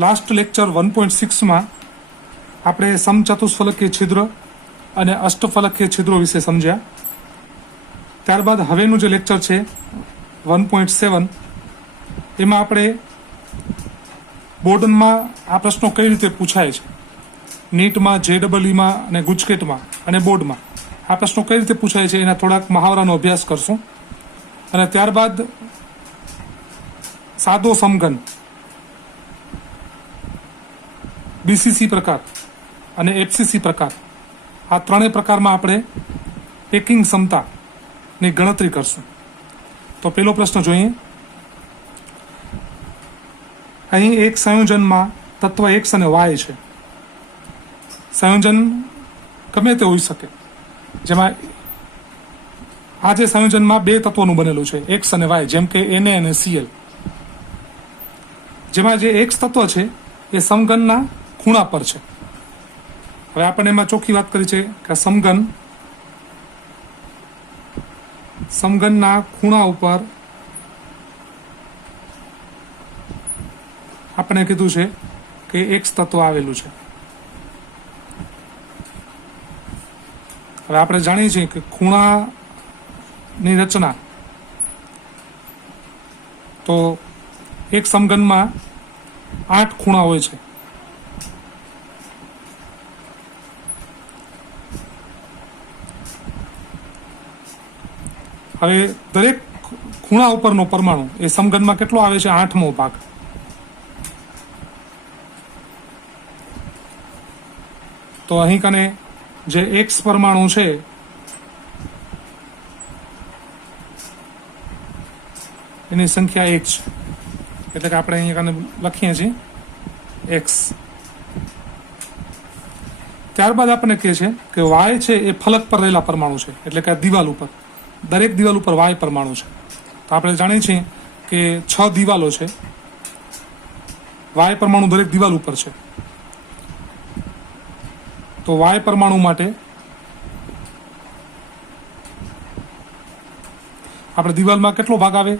Last lecture 1.6 આપણે સમચતુષ્ફલકીય છિદ્ર અને અષ્ટફલકીય છિદ્રો વિશે સમજ્યા. ત્યારબાદ હવેનું જે લેક્ચર છે 1.7 એમાં આપણે બોર્ડનમાં આ પ્રશ્નો કઈ રીતે પૂછાય છે, નીટમાં, JEEમાં અને ગુજકેટમાં અને બોર્ડમાં આ પ્રશ્નો કઈ રીતે પૂછાય છે એના થોડાક મહાવરાનો અભ્યાસ કરશું. અને ત્યારબાદ સાદો સમઘન, BCC પ્રકાર અને FCC પ્રકાર, આ ત્રણેય પ્રકારમાં આપણે પેકિંગ ક્ષમતાની ગણતરી કરશું. તો પહેલો પ્રશ્ન જોઈએ. અહીં એક સંયોજનમાં તત્વ X અને Y છે. સંયોજન ગમે તે હોઈ શકે, જેમાં આ જે સંયોજનમાં બે તત્વોનું બનેલું છે X અને Y, જેમ કે Na અને Cl. જેમાં જે X તત્વ છે એ સમઘનના ખૂણા પર છે. હવે આપણને એમાં ચોખ્ખી વાત કરી છે કે સમઘનના ખૂણા ઉપર આપણે કીધું છે કે X તત્વ આવેલું છે. હવે આપણે જાણીએ છીએ કે ખૂણાની રચના, તો એક સમઘનમાં 8 ખૂણા હોય છે. હવે દરેક ખૂણા ઉપરનો પરમાણુ એ સમઘનમાં કેટલો આવે છે? 8મો ભાગ. તો અહીં કને જે X પરમાણુ છે એની સંખ્યા 1 છે, એટલે કે આપણે અહીંયા કને લખીએ છીએ X. ત્યારબાદ આપણને કહે છે કે Y છે એ ફલક પર રહેલા પરમાણુ છે, એટલે કે દિવાલ ઉપર, દરેક દિવાલ ઉપર Y પરમાણુ છે. તો આપણે જાણીએ છીએ કે 6 દિવાલો છે, Y પરમાણુ દરેક દિવાલ ઉપર છે. તો Y પરમાણુ માટે આપણે દિવાલમાં કેટલો ભાગ આવે?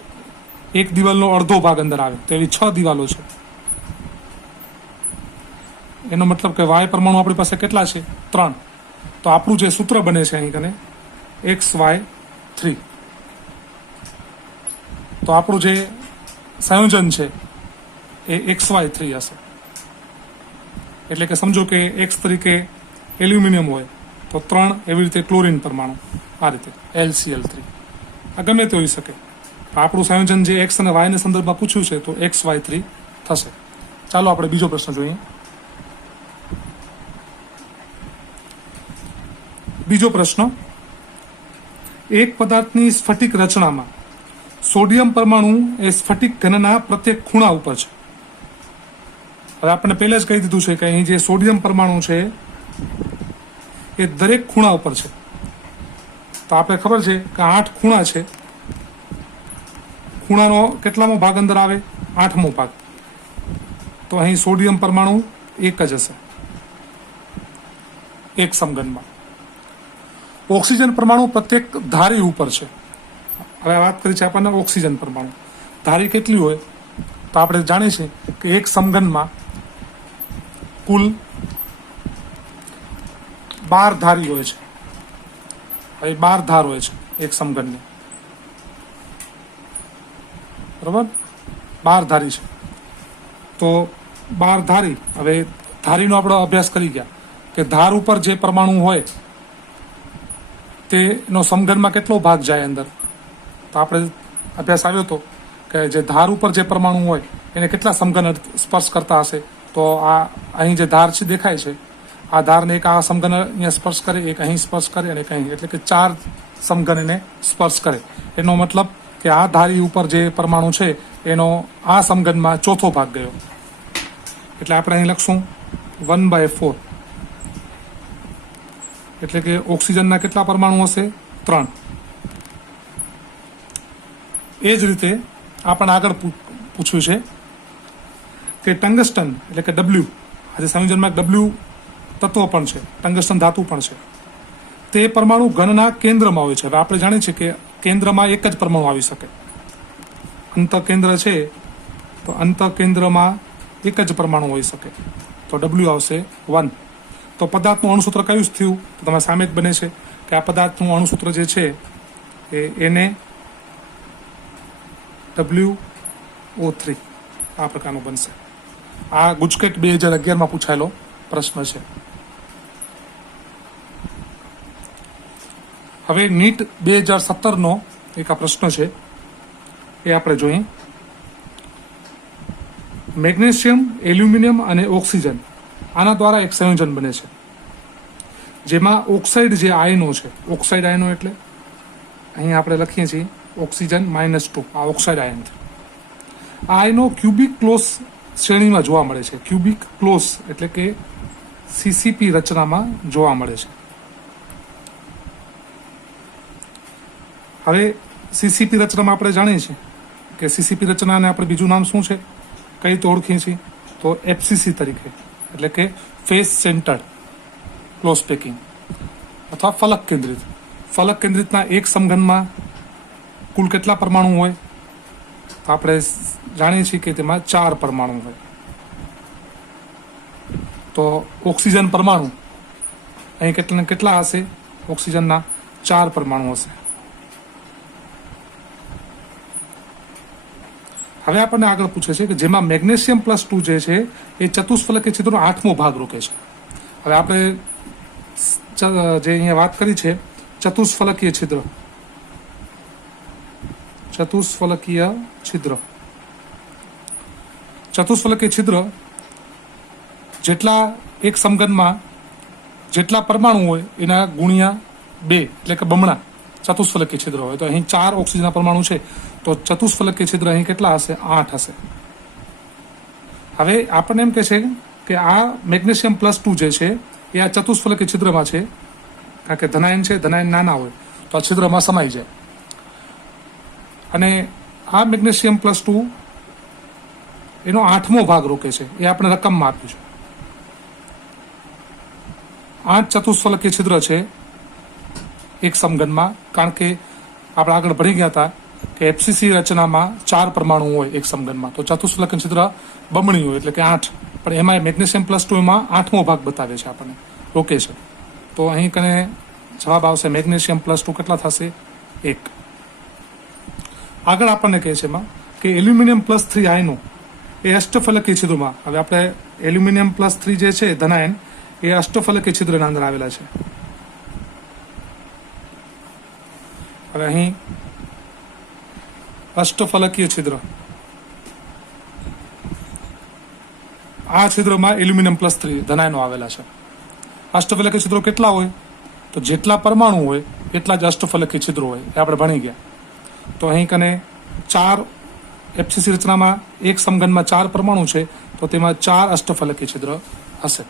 એક દિવાલનો અડધો ભાગ અંદર આવે, તો એવી 6 દિવાલો છે. એનો મતલબ કે Y પરમાણુ આપણી પાસે કેટલા છે? 3. તો આપણું જે સૂત્ર બને છે અહીં કને XY3. તો આપણું જે સંયોજન છે એ XY3 હશે. એટલે કે સમજો કે X તરીકે એલ્યુમિનિયમ હોય તો 3 એવી રીતે ક્લોરીન પરમાણુ, આ રીતે LCl3. આ ગમે તે હોઈ શકે. આપણું સંયોજન જે X અને Y ના સંદર્ભમાં પૂછ્યું છે તો XY3 થશે. ચાલો આપણે બીજો પ્રશ્ન જોઈએ. બીજો પ્રશ્ન, એક પદાર્થની સ્ફટિક રચનામાં સોડિયમ પરમાણુ એ સ્ફટિક ઘનના પ્રત્યેક ખૂણા ઉપર છે. હવે આપણે પહેલા જ કહી દીધું છે કે અહીં જે સોડિયમ પરમાણુ છે એ દરેક ખૂણા ઉપર છે. તો આપણે ખબર છે કે 8 ખૂણા છે. ખૂણાનો કેટલામો ભાગ અંદર આવે? 8મો ભાગ. તો અહીં સોડિયમ પરમાણુ એક જ હશે એક સમઘનમાં. ઓક્સિજન પરમાણુ પ્રત્યેક ધારી ઉપર છે. હવે વાત કરી છે આપણને ઓક્સિજન પરમાણુ. ધારી કેટલી હોય? તો આપણે જાણીએ છીએ કે એક સમઘનમાં કુલ 12 ધારી હોય છે. હવે 12 ધાર હોય છે એક સમઘનની, બરાબર? 12 ધારી છે. તો 12 ધારી, હવે ધારીનો આપણે અભ્યાસ કરી ગયા કે ધાર ઉપર જે પરમાણુ હોય તેનો સમઘનમાં કેટલો ભાગ જાય અંદર. તો આપણે અભ્યાસ આવ્યો હતો કે જે ધાર ઉપર જે પરમાણુ હોય એને કેટલા સમઘન સ્પર્શ કરતા હશે. તો આ અહીં જે ધાર છે દેખાય છે, આ ધારને એક આ સમઘન અહીંયા સ્પર્શ કરે, એક અહીં સ્પર્શ કરે અને એક અહીં, એટલે કે 4 સમઘન એને સ્પર્શ કરે. એનો મતલબ કે આ ધારી ઉપર જે પરમાણુ છે એનો આ સમઘનમાં 4થો ભાગ ગયો. એટલે આપણે અહીં લખશું 1/4. એટલે કે ઓક્સિજનના કેટલા પરમાણુ હશે? 3. એ જ રીતે આપણને આગળ પૂછ્યું છે કે ટંગસ્ટન એટલે કે W, આજે સંયોજનમાં W તત્વ પણ છે, ટંગસ્ટન ધાતુ પણ છે, તે પરમાણુ ઘનના કેન્દ્રમાં હોય છે. હવે આપણે જાણીએ છીએ કે કેન્દ્રમાં એક જ પરમાણુ આવી શકે. અંતઃકેન્દ્ર છે તો અંતઃકેન્દ્રમાં એક જ પરમાણુ હોઈ શકે, તો ડબલ્યુ આવશે 1. તો પદાર્થનું અણુસૂત્ર કયું થયું? તો તમારે સામે જ બને છે કે આ પદાર્થનું અણુસૂત્ર જે છે એ NaWO3 આ પ્રકારનું બનશે. આ ગુજકેટ 2011માં પૂછાયેલો પ્રશ્ન છે. હવે નીટ 2017નો એક આ પ્રશ્ન છે એ આપણે જોઈએ. મેગ્નેશિયમ, એલ્યુમિનિયમ અને ઓક્સિજન આના દ્વારા એક સંયોજન બને છે, જેમાં ઓક્સાઇડ જે આયનો છે, ઓક્સાઇડ આયનો એટલે અહીં આપણે લખીએ છીએ ઓક્સિજન -2, આ ઓક્સાઇડ આયન છે. આ આયનો ક્યુબિક ક્લોઝ શ્રેણીમાં જોવા મળે છે. ક્યુબિક ક્લોઝ એટલે કે સીસીપી રચનામાં જોવા મળે છે. હવે સીસીપી રચનામાં આપણે જાણીએ છીએ કે સીસીપી રચનાને આપણે બીજું નામ શું છે, કઈ રીતે ઓળખીએ છીએ? તો એફસીસી તરીકે, એટલે કે ફેસ સેન્ટર્ડ ક્લોઝ પેકિંગ અથવા ફલક કેન્દ્રિત. ફલક કેન્દ્રિતના એક સમઘનમાં કુલ કેટલા પરમાણુ હોય? તો આપણે જાણીએ છીએ કે તેમાં 4 પરમાણુ હોય. તો ઓક્સિજન પરમાણુ અહીં કેટલા હશે? ઓક્સિજનના 4 પરમાણુ હશે. હવે આપણને આગળ પૂછે છે કે જેમાં મેગ્નેશિયમ +2 જે છે એ ચતુષ્ફલકીય છિદ્રનો 8મો ભાગ રોકે છે. હવે આપણે જે અહીંયા વાત કરી છે ચતુષ્ફલકીય છિદ્ર, ચતુષ્ફલકીય છિદ્ર જેટલા એક સમઘનમાં જેટલા પરમાણુ હોય એના ગુણ્યા 2 એટલે કે બમણા ચતુષ્ફલકીય છિદ્ર હોય. તો અહીં 4 ઓક્સિજનના પરમાણુ છે, તો ચતુષ્ફલકીય છિદ્ર અહીં કેટલા હશે? 8 હશે. હવે આપણને એમ કહે છે કે આ મેગ્નેશિયમ +2 જે છે એ આ ચતુષ્ફલકીય છિદ્રમાં છે, કારણ કે ધનાયન છે, ધનાયન નાના હોય તો આ છિદ્રમાં સમાઈ જાય. અને આ મેગ્નેશિયમ +2 એનો 8મો ભાગ રોકે છે, એ આપણે રકમમાં આપ્યું છે. 8 ચતુષ્ફલકીય છિદ્ર છે એક સમઘનમાં, કારણ કે આપણે આગળ ભણી ગયા હતા કે એફસીસી રચનામાં 4 પરમાણુ હોય એક સમઘનમાં, તો ચતુષ્ફલકીય છિદ્ર બમણી હોય એટલે કે 8, પણ એમાં મેગ્નેશિયમ +2 એમાં 8મો ભાગ બતાવે છે આપણને, રોકે છે. તો અહીં કને જવાબ આવશે મેગ્નેશિયમ +2 કેટલા થશે? 1. આગળ આપણને કહે છે એમાં કે એલ્યુમિનિયમ +3 આયનો એ અષ્ટફલકીય છિદ્રમાં, હવે આપણે એલ્યુમિનિયમ +3 જે છે ધનાયન એ અષ્ટફલકીય છિદ્રના અંદર આવેલા છે. હવે અહીં અષ્ટફલકીય છિદ્ર, આ છિદ્રમાં એલ્યુમિનિયમ +3 ધનાયનો આવેલા છે. અષ્ટફલકીય છિદ્રો કેટલા હોય? તો જેટલા પરમાણુ હોય એટલા જ અષ્ટફલકીય છિદ્રો હોય, એ આપણે ભણી ગયા. તો અહીં કને 4 એફસીસી રચનામાં એક સમઘનમાં 4 પરમાણુ છે, તો તેમાં 4 અષ્ટફલકીય છિદ્ર હશે.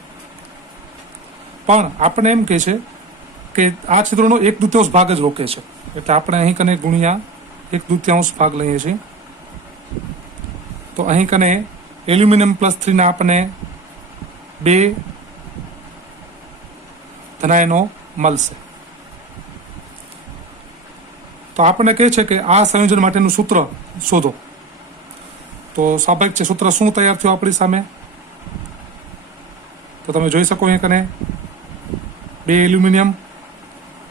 પણ આપણે એમ કહે છે કે આ છિદ્રોનો 1/2 ભાગ જ રોકે છે, એટલે આપણે અહીં કને ગુણ્યા 1/2 ભાગ લઈએ છીએ. તો અહીં કને એલ્યુમિનિયમ +3 ના આપણે 2 ધનાયનો મળશે. તો આપણને કહે છે કે આ સંયોજન માટેનું સૂત્ર શોધો. તો સ્વાભાવિક છે, સૂત્ર શું તૈયાર થયું આપણી સામે? તો તમે જોઈ શકો અહીં કને 2 એલ્યુમિનિયમ,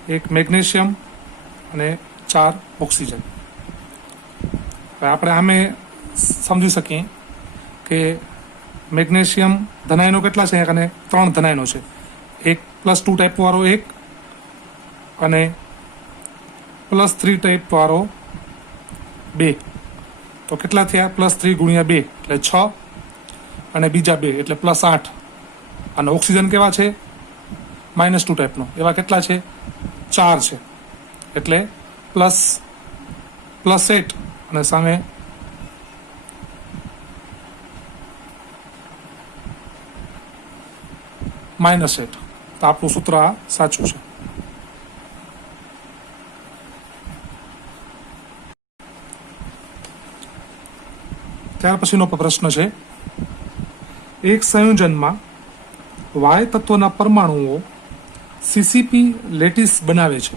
1 મેગ્નેશિયમ અને 4 ઓક્સિજન. હવે આપણે આમે સમજી શકીએ કે મેગ્નેશિયમ ધનાયનો કેટલા છે? અને 3 ધનાયનો છે, એક +2 ટાઈપ વાળો 1 અને +3 ટાઈપ વાળો 2. તો કેટલા થયા? +3 × 2 એટલે 6 અને બીજા 2 એટલે +8. અને ઓક્સિજન કેવા છે? -2 ટાઈપનો, એવા કેટલા છે? 4 છે, એટલે +8 અને સામે -8. તો આપણું સૂત્ર આ સાચું છે. ત્યાર પછીનો પ્રશ્ન છે, એક સંયોજનમાં વાય તત્વના પરમાણુઓ સીસીપી લેટિસ બનાવે છે.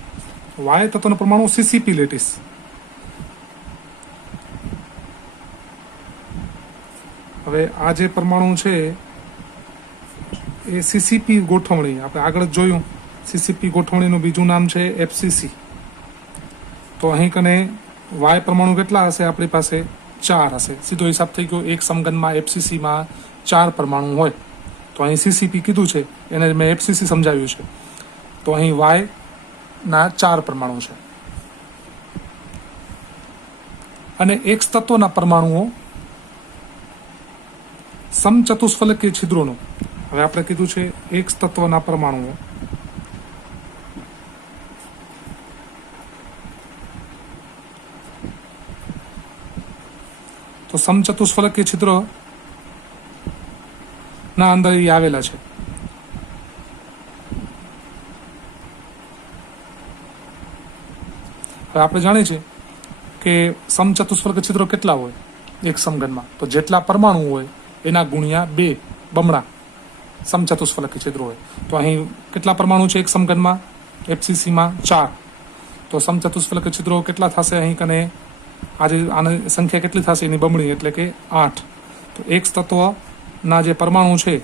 વાય તત્વના પરમાણુ સીસીપી લેટિસ. હવે આ જે પરમાણુ છે એ સીસીપી ગોઠવણી, આપણે આગળ જ જોયું સીસીપી ગોઠવણીનું બીજું નામ છે એફસીસી. તો અહીં કને વાય પરમાણુ કેટલા હશે? આપણી પાસે 4 હશે. સીધો હિસાબ થઈ ગયો. એક સમઘનમાં એફસીસીમાં 4 પરમાણુ હોય તો અહીં સીસીપી કીધું છે એને મેં એફસીસી સમજાવ્યું છે. તો અહીં વાય ના 4 પરમાણુ છે. અને એક તત્વના પરમાણુઓ સમચતુષ્ફલકીય છિદ્રોનું, હવે આપણે કીધું છે એક તત્વના પરમાણુઓ તો સમચતુષ્ફલકીય છિદ્ર ના અંદર એ આવેલા છે. હવે આપણે જાણીએ છીએ કે સમચતુષ્ફલકીય છિદ્રો કેટલા હોય એક સમઘનમાં? તો જેટલા પરમાણુ હોય એના ગુણ્યા 2 બમણા સમચતુષ્ફલકીય છિદ્રો હોય. તો અહીં કેટલા પરમાણુ છે એક સમઘનમાં? એફસીસીમાં 4. તો સમચતુષ્ફલકીય છિદ્રો કેટલા થશે? અહીં કને આજે આની સંખ્યા કેટલી થશે? એની બમણી, એટલે કે 8. તો એક તત્વના જે પરમાણુ છે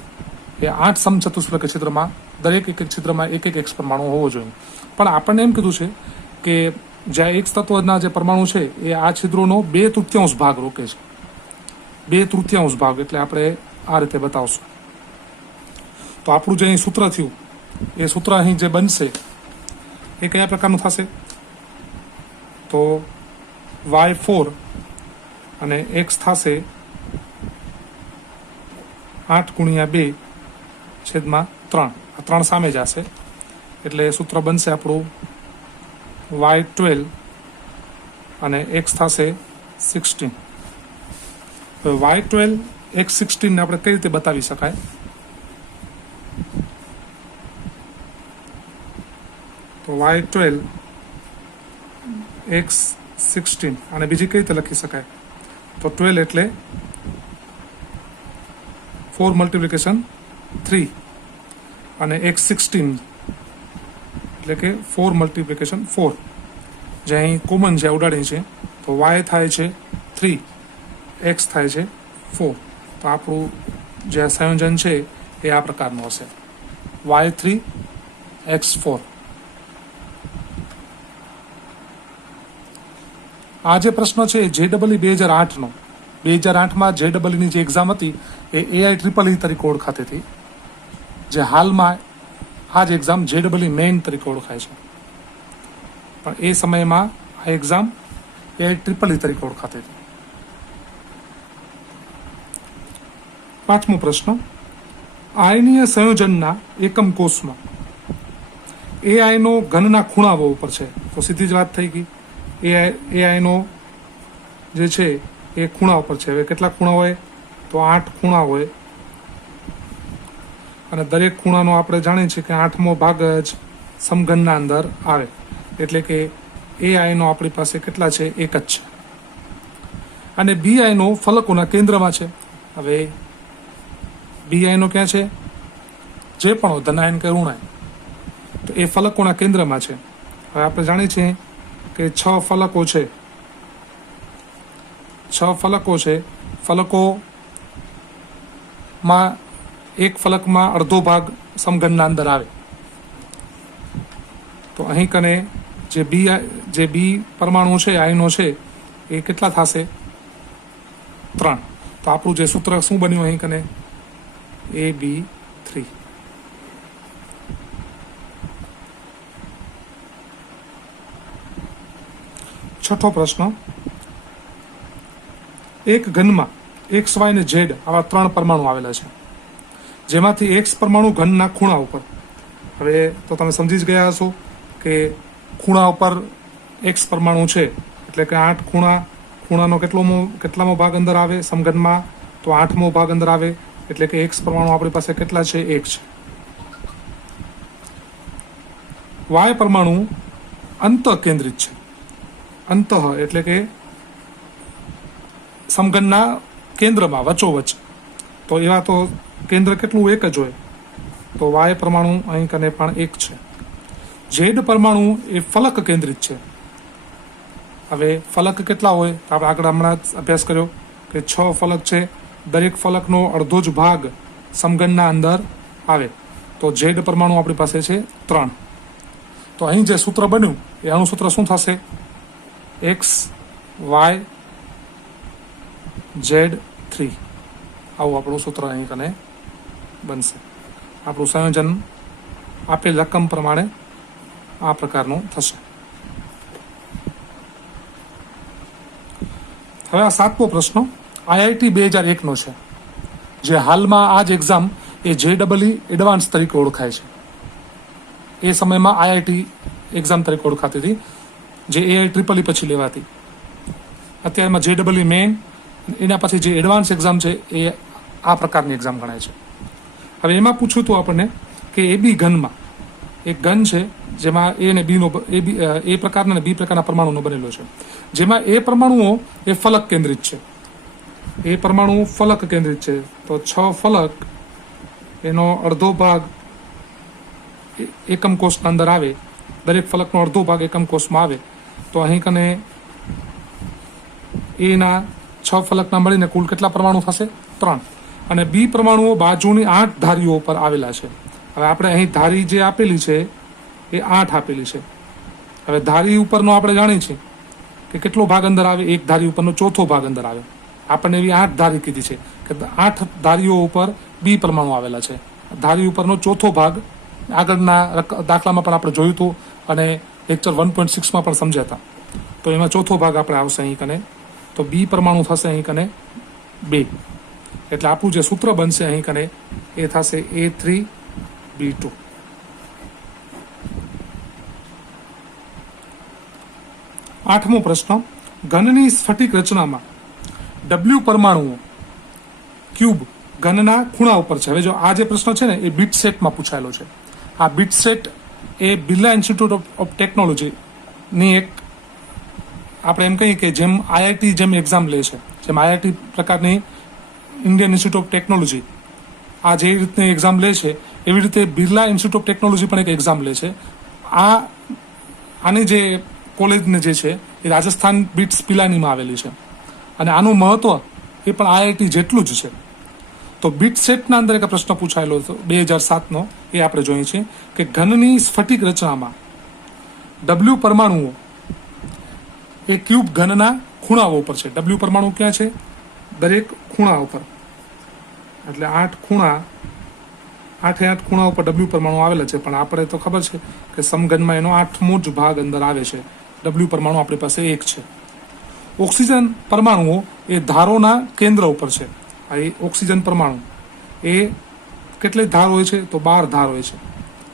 એ 8 સમચતુષ્ફલકીય છિદ્રમાં, દરેક એક છિદ્રમાં એક પરમાણુ હોવો જોઈએ. પણ આપણને એમ કીધું છે કે જ્યાં એક તત્વના જે પરમાણુ છે એ આ છિદ્રોનો 2/3 ભાગ રોકે છે. 2/3 ભાગ એટલે આપણે આ રીતે બતાવશું. તો આપણું જે અહીં સૂત્ર થયું એ સૂત્ર અહીં જે બનશે એ કયા પ્રકારનું થશે? તો y4 અને x થશે 8 × 2 છેદમાં 3. આ 3 સામે જ હશે એટલે સૂત્ર બનશે આપણું y12 અને x થશે 16. તો y12 x16 ને આપણે કઈ રીતે બતાવી શકાય? તો y12 x16 અને બીજી કઈ રીતે લખી શકાય? તો 12 એટલે 4 × 3 અને x16 એટલે કે 4 × 4. જે અહીં કોમન છે ઉડાડી છે તો y થાય છે 3, x થાય છે 4. તો આપણું જે સંયોજન છે એ આ પ્રકારનું હશે, y3 x4. આ જે પ્રશ્ન છે એ JEE 2008નો, 2008માં JEE જે એક્ઝામ હતી એ AIEEE તરીકે ઓળખાતી હતી, જે હાલમાં આ જ એક્ઝામ JEE મેઇન તરીકે ઓળખાય છે. પણ એ સમયમાં આ એક્ઝામ AIEEE તરીકે ઓળખાતી હતી. 5મો પ્રશ્ન, આયનીય સંયોજનના એકમ કોષમાં એ આયનો ઘનના ખૂણાઓ ઉપર છે. તો સીધી જ વાત થઈ ગઈ, એ આયનો જે છે એ ખૂણા ઉપર છે. હવે કેટલા ખૂણા હોય? તો 8 ખૂણા હોય અને દરેક ખૂણાનો આપણે જાણીએ છીએ કે 8મો ભાગ જ સમઘનના અંદર આવે, એટલે કે એ આયનો આપણી પાસે કેટલા છે? એક જ છે. અને બી આયનો ફલકોના કેન્દ્રમાં છે. હવે બી આયનો ક્યાં છે? જે પણ ધનાયન કે ઋણાયન, તો એ ફલકોના કેન્દ્રમાં છે. હવે આપણે જાણીએ છીએ કે 6 ફલકો છે. 6 ફલકો છે. ફલકોમાં એક ફલકમાં અડધો ભાગ સમઘનના અંદર આવે. તો અહીં કને જે બી પરમાણુ છે, આયનો છે, એ કેટલા થશે? 3. તો આપણું જે સૂત્ર શું બન્યું અહીં કને? AB3. છઠ્ઠો પ્રશ્ન, એક ઘનમાં x, y અને z આવા 3 પરમાણુ આવેલા છે, જેમાંથી x પરમાણુ ઘનના ખૂણા ઉપર. હવે તો તમે સમજી જ ગયા હશો કે ખૂણા ઉપર x પરમાણુ છે એટલે કે 8 ખૂણાનો કેટલામો ભાગ અંદર આવે સમઘનમાં? તો 8મો ભાગ અંદર આવે, એટલે કે x પરમાણુ આપણી પાસે કેટલા છે? 1 છે. y પરમાણુ અંત કેન્દ્રિત છે. અંત એટલે કે સમઘનના કેન્દ્રમાં, વચ્ચોવચ્ચ. તો એવા તો કેન્દ્ર કેટલું? એક જ હોય. તો y પરમાણુ અહીં કને પણ 1 છે. z પરમાણુ એ ફલક કેન્દ્રિત છે. હવે ફલક કેટલા હોય? તો આપણે આગળ હમણાં જ અભ્યાસ કર્યો કે 6 ફલક છે, દરેક ફલકનો અડધો જ ભાગ સમઘનના અંદર આવે તો ઝેડ પરમાણુ આપણી પાસે છે 3. તો અહીં જે સૂત્ર બન્યું એ આનું સૂત્ર શું થશે? X Y Z 3. આવું આપણું સૂત્ર અહીં કને બનશે. આપણું સંયોજન આપેલ રકમ પ્રમાણે આ પ્રકારનું થશે. હવે આ 7મો પ્રશ્ન આઈઆઈટી 2001 નો છે, જે હાલમાં આ જ એક્ઝામ એ JEE એડવાન્સ તરીકે ઓળખાય છે. એ સમયમાં આઈઆઈટી એક્ઝામ તરીકે ઓળખાતી હતી, જે AIEEE પછી લેવાતી. અત્યારમાં JEE મેઇન, એના પછી જે એડવાન્સ એક્ઝામ છે એ આ પ્રકારની એક્ઝામ ગણાય છે. હવે એમાં પૂછ્યું હતું આપણને કે AB ઘનમાં એક ઘન છે જેમાં A અને B નો A પ્રકારના અને B પ્રકારના પરમાણુનો બનેલો છે, જેમાં A પરમાણુઓ એ ફલક કેન્દ્રિત છે. A પરમાણુ ફલક કેન્દ્રિત છે, તો 6 ફલક એનો અડધો ભાગ એકમ કોષના અંદર આવે, દરેક ફલકનો અડધો ભાગ એકમ કોષમાં આવે, તો અહીં કને એના 6 ફલકના મળીને કુલ કેટલા પરમાણુ થશે? 3. અને B પરમાણુઓ બાજુની 8 ધારીઓ પર આવેલા છે. હવે આપણે અહીં ધારી જે આપેલી છે એ 8 આપેલી છે. હવે ધારી ઉપરનો આપણે જાણીએ છીએ કે કેટલો ભાગ અંદર આવે? એક ધારી ઉપરનો ચોથો ભાગ અંદર આવે. આપણને એવી 8 ધારી કીધી છે કે 8 ધારીઓ ઉપર B પરમાણુ આવેલા છે. ધારી ઉપરનો ચોથો ભાગ આગળના દાખલામાં પણ આપણે જોયું હતું અને લેક્ચર 1.6 માં પણ સમજ્યા હતા. તો એમાં ચોથો ભાગ આપણે આવશે અહીં કને, તો B પરમાણુ થશે અહીં કને 2. એટલે આપણું જે સૂત્ર બનશે અહીં કને એ થશે A3B2. 8મો પ્રશ્ન ઘનની સ્ફટિક રચનામાં W પરમાણુઓ ક્યુબ ઘનના ખૂણા ઉપર છે. હવે જો આ જે પ્રશ્ન છે ને એ બીટ સેટમાં પૂછાયેલો છે. આ bit set A Birla institute of technology ની એક આપણે એમ કહીએ કે જેમ આઈઆઈટી જેમ એક્ઝામ લે છે, જેમ આઈઆઈટી પ્રકારની ઇન્ડિયન ઇન્સ્ટિટ્યૂટ ઓફ ટેકનોલોજી આ જે રીતની એક્ઝામ લે છે, એવી રીતે બિરલા ઇન્સ્ટિટ્યૂટ ઓફ ટેકનોલોજી પણ એક એક્ઝામ લે છે. આની જે કોલેજને જે છે એ રાજસ્થાન બીટ્સ પિલાનીમાં આવેલી છે અને આનું મહત્વ એ પણ આઈઆઈટી જેટલું જ છે. તો બીટ સેટના અંદર એક પ્રશ્ન પૂછાયેલો હતો 2007નો, એ આપણે જોઈએ છીએ કે ઘનની સ્ફટિક રચનામાં W પરમાણુઓ એ ક્યુબ ઘનના ખૂણાઓ ઉપર છે. W પરમાણુ ક્યાં છે? દરેક ખૂણા ઉપર. એટલે 8 ખૂણા ઉપર W પરમાણુ આવેલા છે, પણ આપણે તો ખબર છે કે સમઘનમાં એનો 8મો જ ભાગ અંદર આવે છે. W પરમાણુ આપણી પાસે 1 છે. ઓક્સિજન પરમાણુઓ એ ધારોના કેન્દ્ર ઉપર છે. આ ઓક્સિજન પરમાણુ એ કેટલી ધાર હોય છે? તો 12 ધાર હોય છે.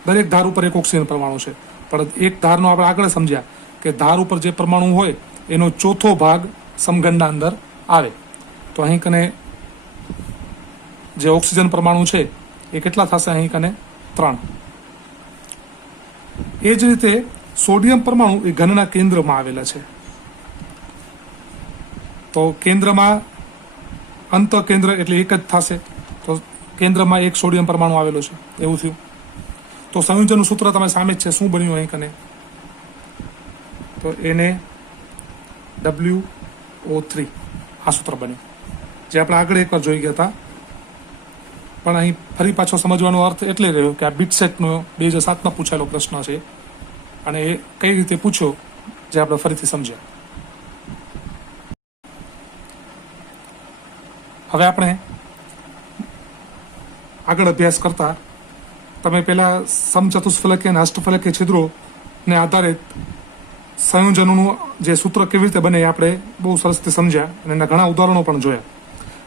દરેક ધાર ઉપર એક ઓક્સિજન પરમાણુ છે, પણ એક ધારનો આપણે આગળ સમજ્યા કે ધાર ઉપર જે પરમાણુ હોય એનો ચોથો ભાગ સમઘનના અંદર આવે. તો અહીં કને જે ઓક્સિજન પરમાણુ છે એ કેટલા થશે? અહીં કને 3. એ જ રીતે સોડિયમ પરમાણુ એ ઘનના કેન્દ્રમાં આવેલા છે. તો કેન્દ્રમાં અંત કેન્દ્ર એટલે એક જ થશે, તો કેન્દ્રમાં એક સોડિયમ પરમાણુ આવેલો છે, એવું થયું. તો સંયોજનનું સૂત્ર તમે સામે જ છે. શું બન્યું અહીં કને? તો એને WO3 આ સૂત્ર બન્યું, જે આપણે આગળ એકવાર જોઈ ગયા હતા. પણ અહીં ફરી પાછો સમજવાનો અર્થ એટલે રહ્યો કે આ બીટ સેટનો 2007માં પૂછાયેલો પ્રશ્ન છે અને એ કઈ રીતે પૂછ્યો જે આપણે ફરીથી સમજ્યા. હવે આપણે આગળ અભ્યાસ કરતા તમે પહેલા સમચતુષ્ફલકીય અને અષ્ટફલકીય છિદ્રોને આધારે સંયોજનોનું જે સૂત્ર કેવી રીતે બને એ આપણે બહુ સરસ રીતે સમજ્યા અને એના ઘણા ઉદાહરણો પણ જોયા.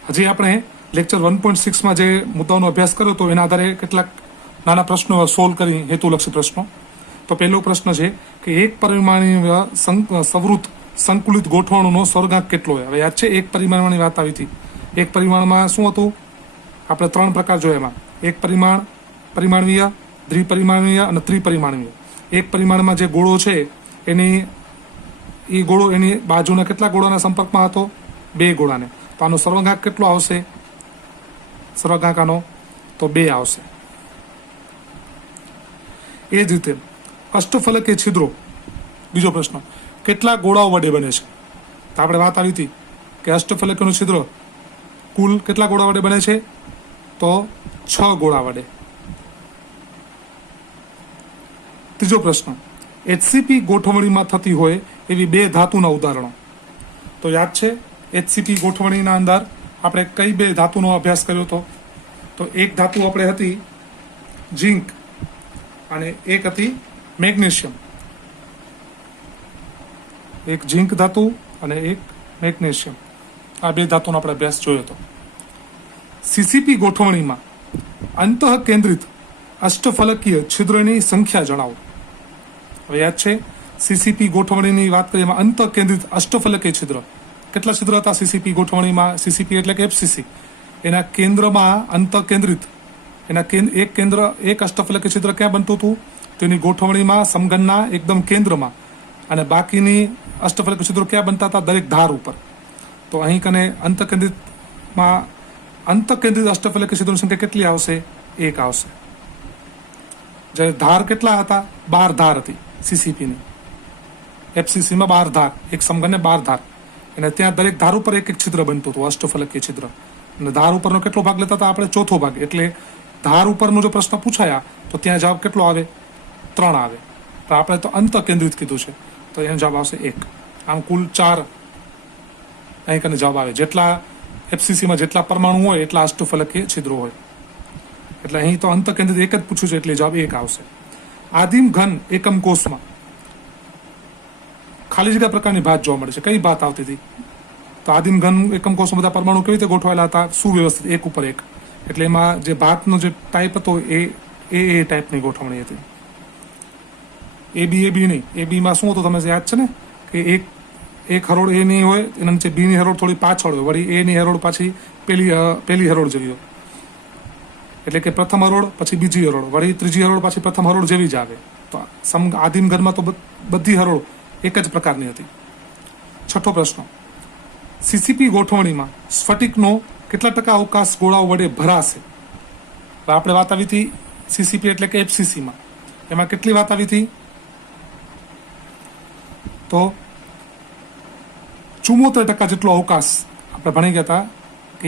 હજી આપણે લેક્ચર 1.6માં જે મુદ્દાઓનો અભ્યાસ કર્યો તો એના આધારે કેટલાક નાના પ્રશ્નો સોલ્વ કરી, હેતુલક્ષી પ્રશ્નો. તો પહેલો પ્રશ્ન છે કે એક પરિમાણીય સંવૃત સંકુલિત ગોઠવણોનો સ્વર્ગાંક કેટલો હોય? હવે યાદ છે એક પરિમાણની વાત આવી હતી. એક પરિમાણમાં શું હતું? આપણે 3 પ્રકાર જોયા એમાં. એક પરિમાણીય, દ્વિપરિમાણીય અને ત્રિપરિમાણીય. એક પરિમાણમાં જે ગોળો છે એની બાજુના કેટલા ગોળાના સંપર્કમાં હતો? 2 ગોળાને. તો આનો સર્વાંક કેટલો આવશે? સર્વાંક આનો તો 2 આવશે. એ જ રીતે અષ્ટફલકીય છિદ્રો, બીજો પ્રશ્ન, કેટલા ગોળાઓ વડે બને છે? તો આપણે વાત આવી હતી કે અષ્ટફલકીયનું છિદ્ર કુલ કેટલા ગોળા વડે બને છે? તો 6 ગોળા વડે. ત્રીજો પ્રશ્ન, HCP ગોઠવણીમાં થતી હોય એવી બે ધાતુના ઉદાહરણો. તો યાદ છે HCP ગોઠવણીના અંદર આપણે કઈ બે ધાતુનો અભ્યાસ કર્યો હતો? તો એક ધાતુ આપણે હતી ઝિંક અને એક હતી મેગ્નેશિયમ. એક ઝિંક ધાતુ અને એક મેગ્નેશિયમ, આ બે ધાતુનો આપણે અભ્યાસ જોયો હતો. CCP ગોઠવણીમાં અંતઃ કેન્દ્રિત અષ્ટફલકીય છિદ્રની સંખ્યા જણાવો. હવે યાદ છે CCP ગોઠવણીની વાત કરીએ એમાં અંતઃ કેન્દ્રિત અષ્ટફલકીય છિદ્ર કેટલા છિદ્ર હતા CCP ગોઠવણીમાં? CCP એટલે કે FCC, એના કેન્દ્રમાં અંતઃ કેન્દ્રિત એક અષ્ટફલકીય છિદ્ર ક્યાં બનતું હતું? તેની ગોઠવણીમાં સમઘનના એકદમ કેન્દ્રમાં, અને બાકીની અષ્ટફલકીય છિદ્રો ક્યાં બનતા હતા? દરેક ધાર ઉપર. તો અહીં કને અંતઃકેન્દ્રિત અષ્ટફલકીય છિદ્રોની સંખ્યા કેટલી આવશે? 1 આવશે. જ્યારે ધાર કેટલા હતા? 12 ધાર હતી CCP ની. FCC માં 12 ધાર, એક સમઘનને 12 ધાર, અને ત્યાં દરેક ધાર ઉપર એક એક છિદ્ર બનતું હતું અષ્ટફલકીય છિદ્ર. અને ધાર ઉપરનો કેટલો ભાગ લેતા હતા આપણે? ચોથો ભાગ. એટલે ધાર ઉપરનો જો પ્રશ્ન પૂછાયા તો ત્યાં જવાબ કેટલો આવે? 3 આવે. પણ આપણે તો અંતઃ કેન્દ્રિત કીધું છે તો એનો જવાબ આવશે 1. આમ કુલ 4 અહીં કને જવાબ આવે. જેટલા FCC માં જેટલા પરમાણુ હોય એટલા અષ્ટફલકીય છિદ્રો હોય. એટલે અહીં તો અંતઃ કેન્દ્રિત એક જ પૂછ્યું છે એટલે જવાબ 1 આવશે. આદિમ ઘન એકમ કોષમાં ખાલી જગ્યા પ્રકારની ભાત જોવા મળે છે. કઈ ભાત આવતી હતી? તો આદિમ ઘન એકમ કોષમાં બધા પરમાણુ કેવી રીતે ગોઠવાયેલા હતા? સુવ્યવસ્થિત, એક ઉપર એક. એટલે એમાં જે ભાતનો જે ટાઈપ હતો એ ટાઈપની ગોઠવણી હતી. AB નહીં. AB માં શું હતું તમને યાદ છે ને કે એક હરોળ A ની હોય, એના નીચે B ની હરોળ થોડી પાછળ હોય, વળી A ની હરોળ પાછી પેલી હરોળ જેવી હોય. એટલે કે પ્રથમ હરોળ પછી બીજી હરોળ, વળી ત્રીજી હરોળ પાછી પ્રથમ હરોળ જેવી જ આવે. તો આદિમ ઘનમાં તો બધી હરોળ એક જ પ્રકારની હતી. છઠ્ઠો પ્રશ્ન, CCP ગોઠવણીમાં સ્ફટિકનો કેટલા ટકા અવકાશ ગોળાઓ વડે ભરાશે? આપણે વાત આવી હતી CCP એટલે કે FCC માં. એમાં કેટલી વાત આવી હતી? તો 74% જેટલો અવકાશ આપણે ભણી ગયા હતા કે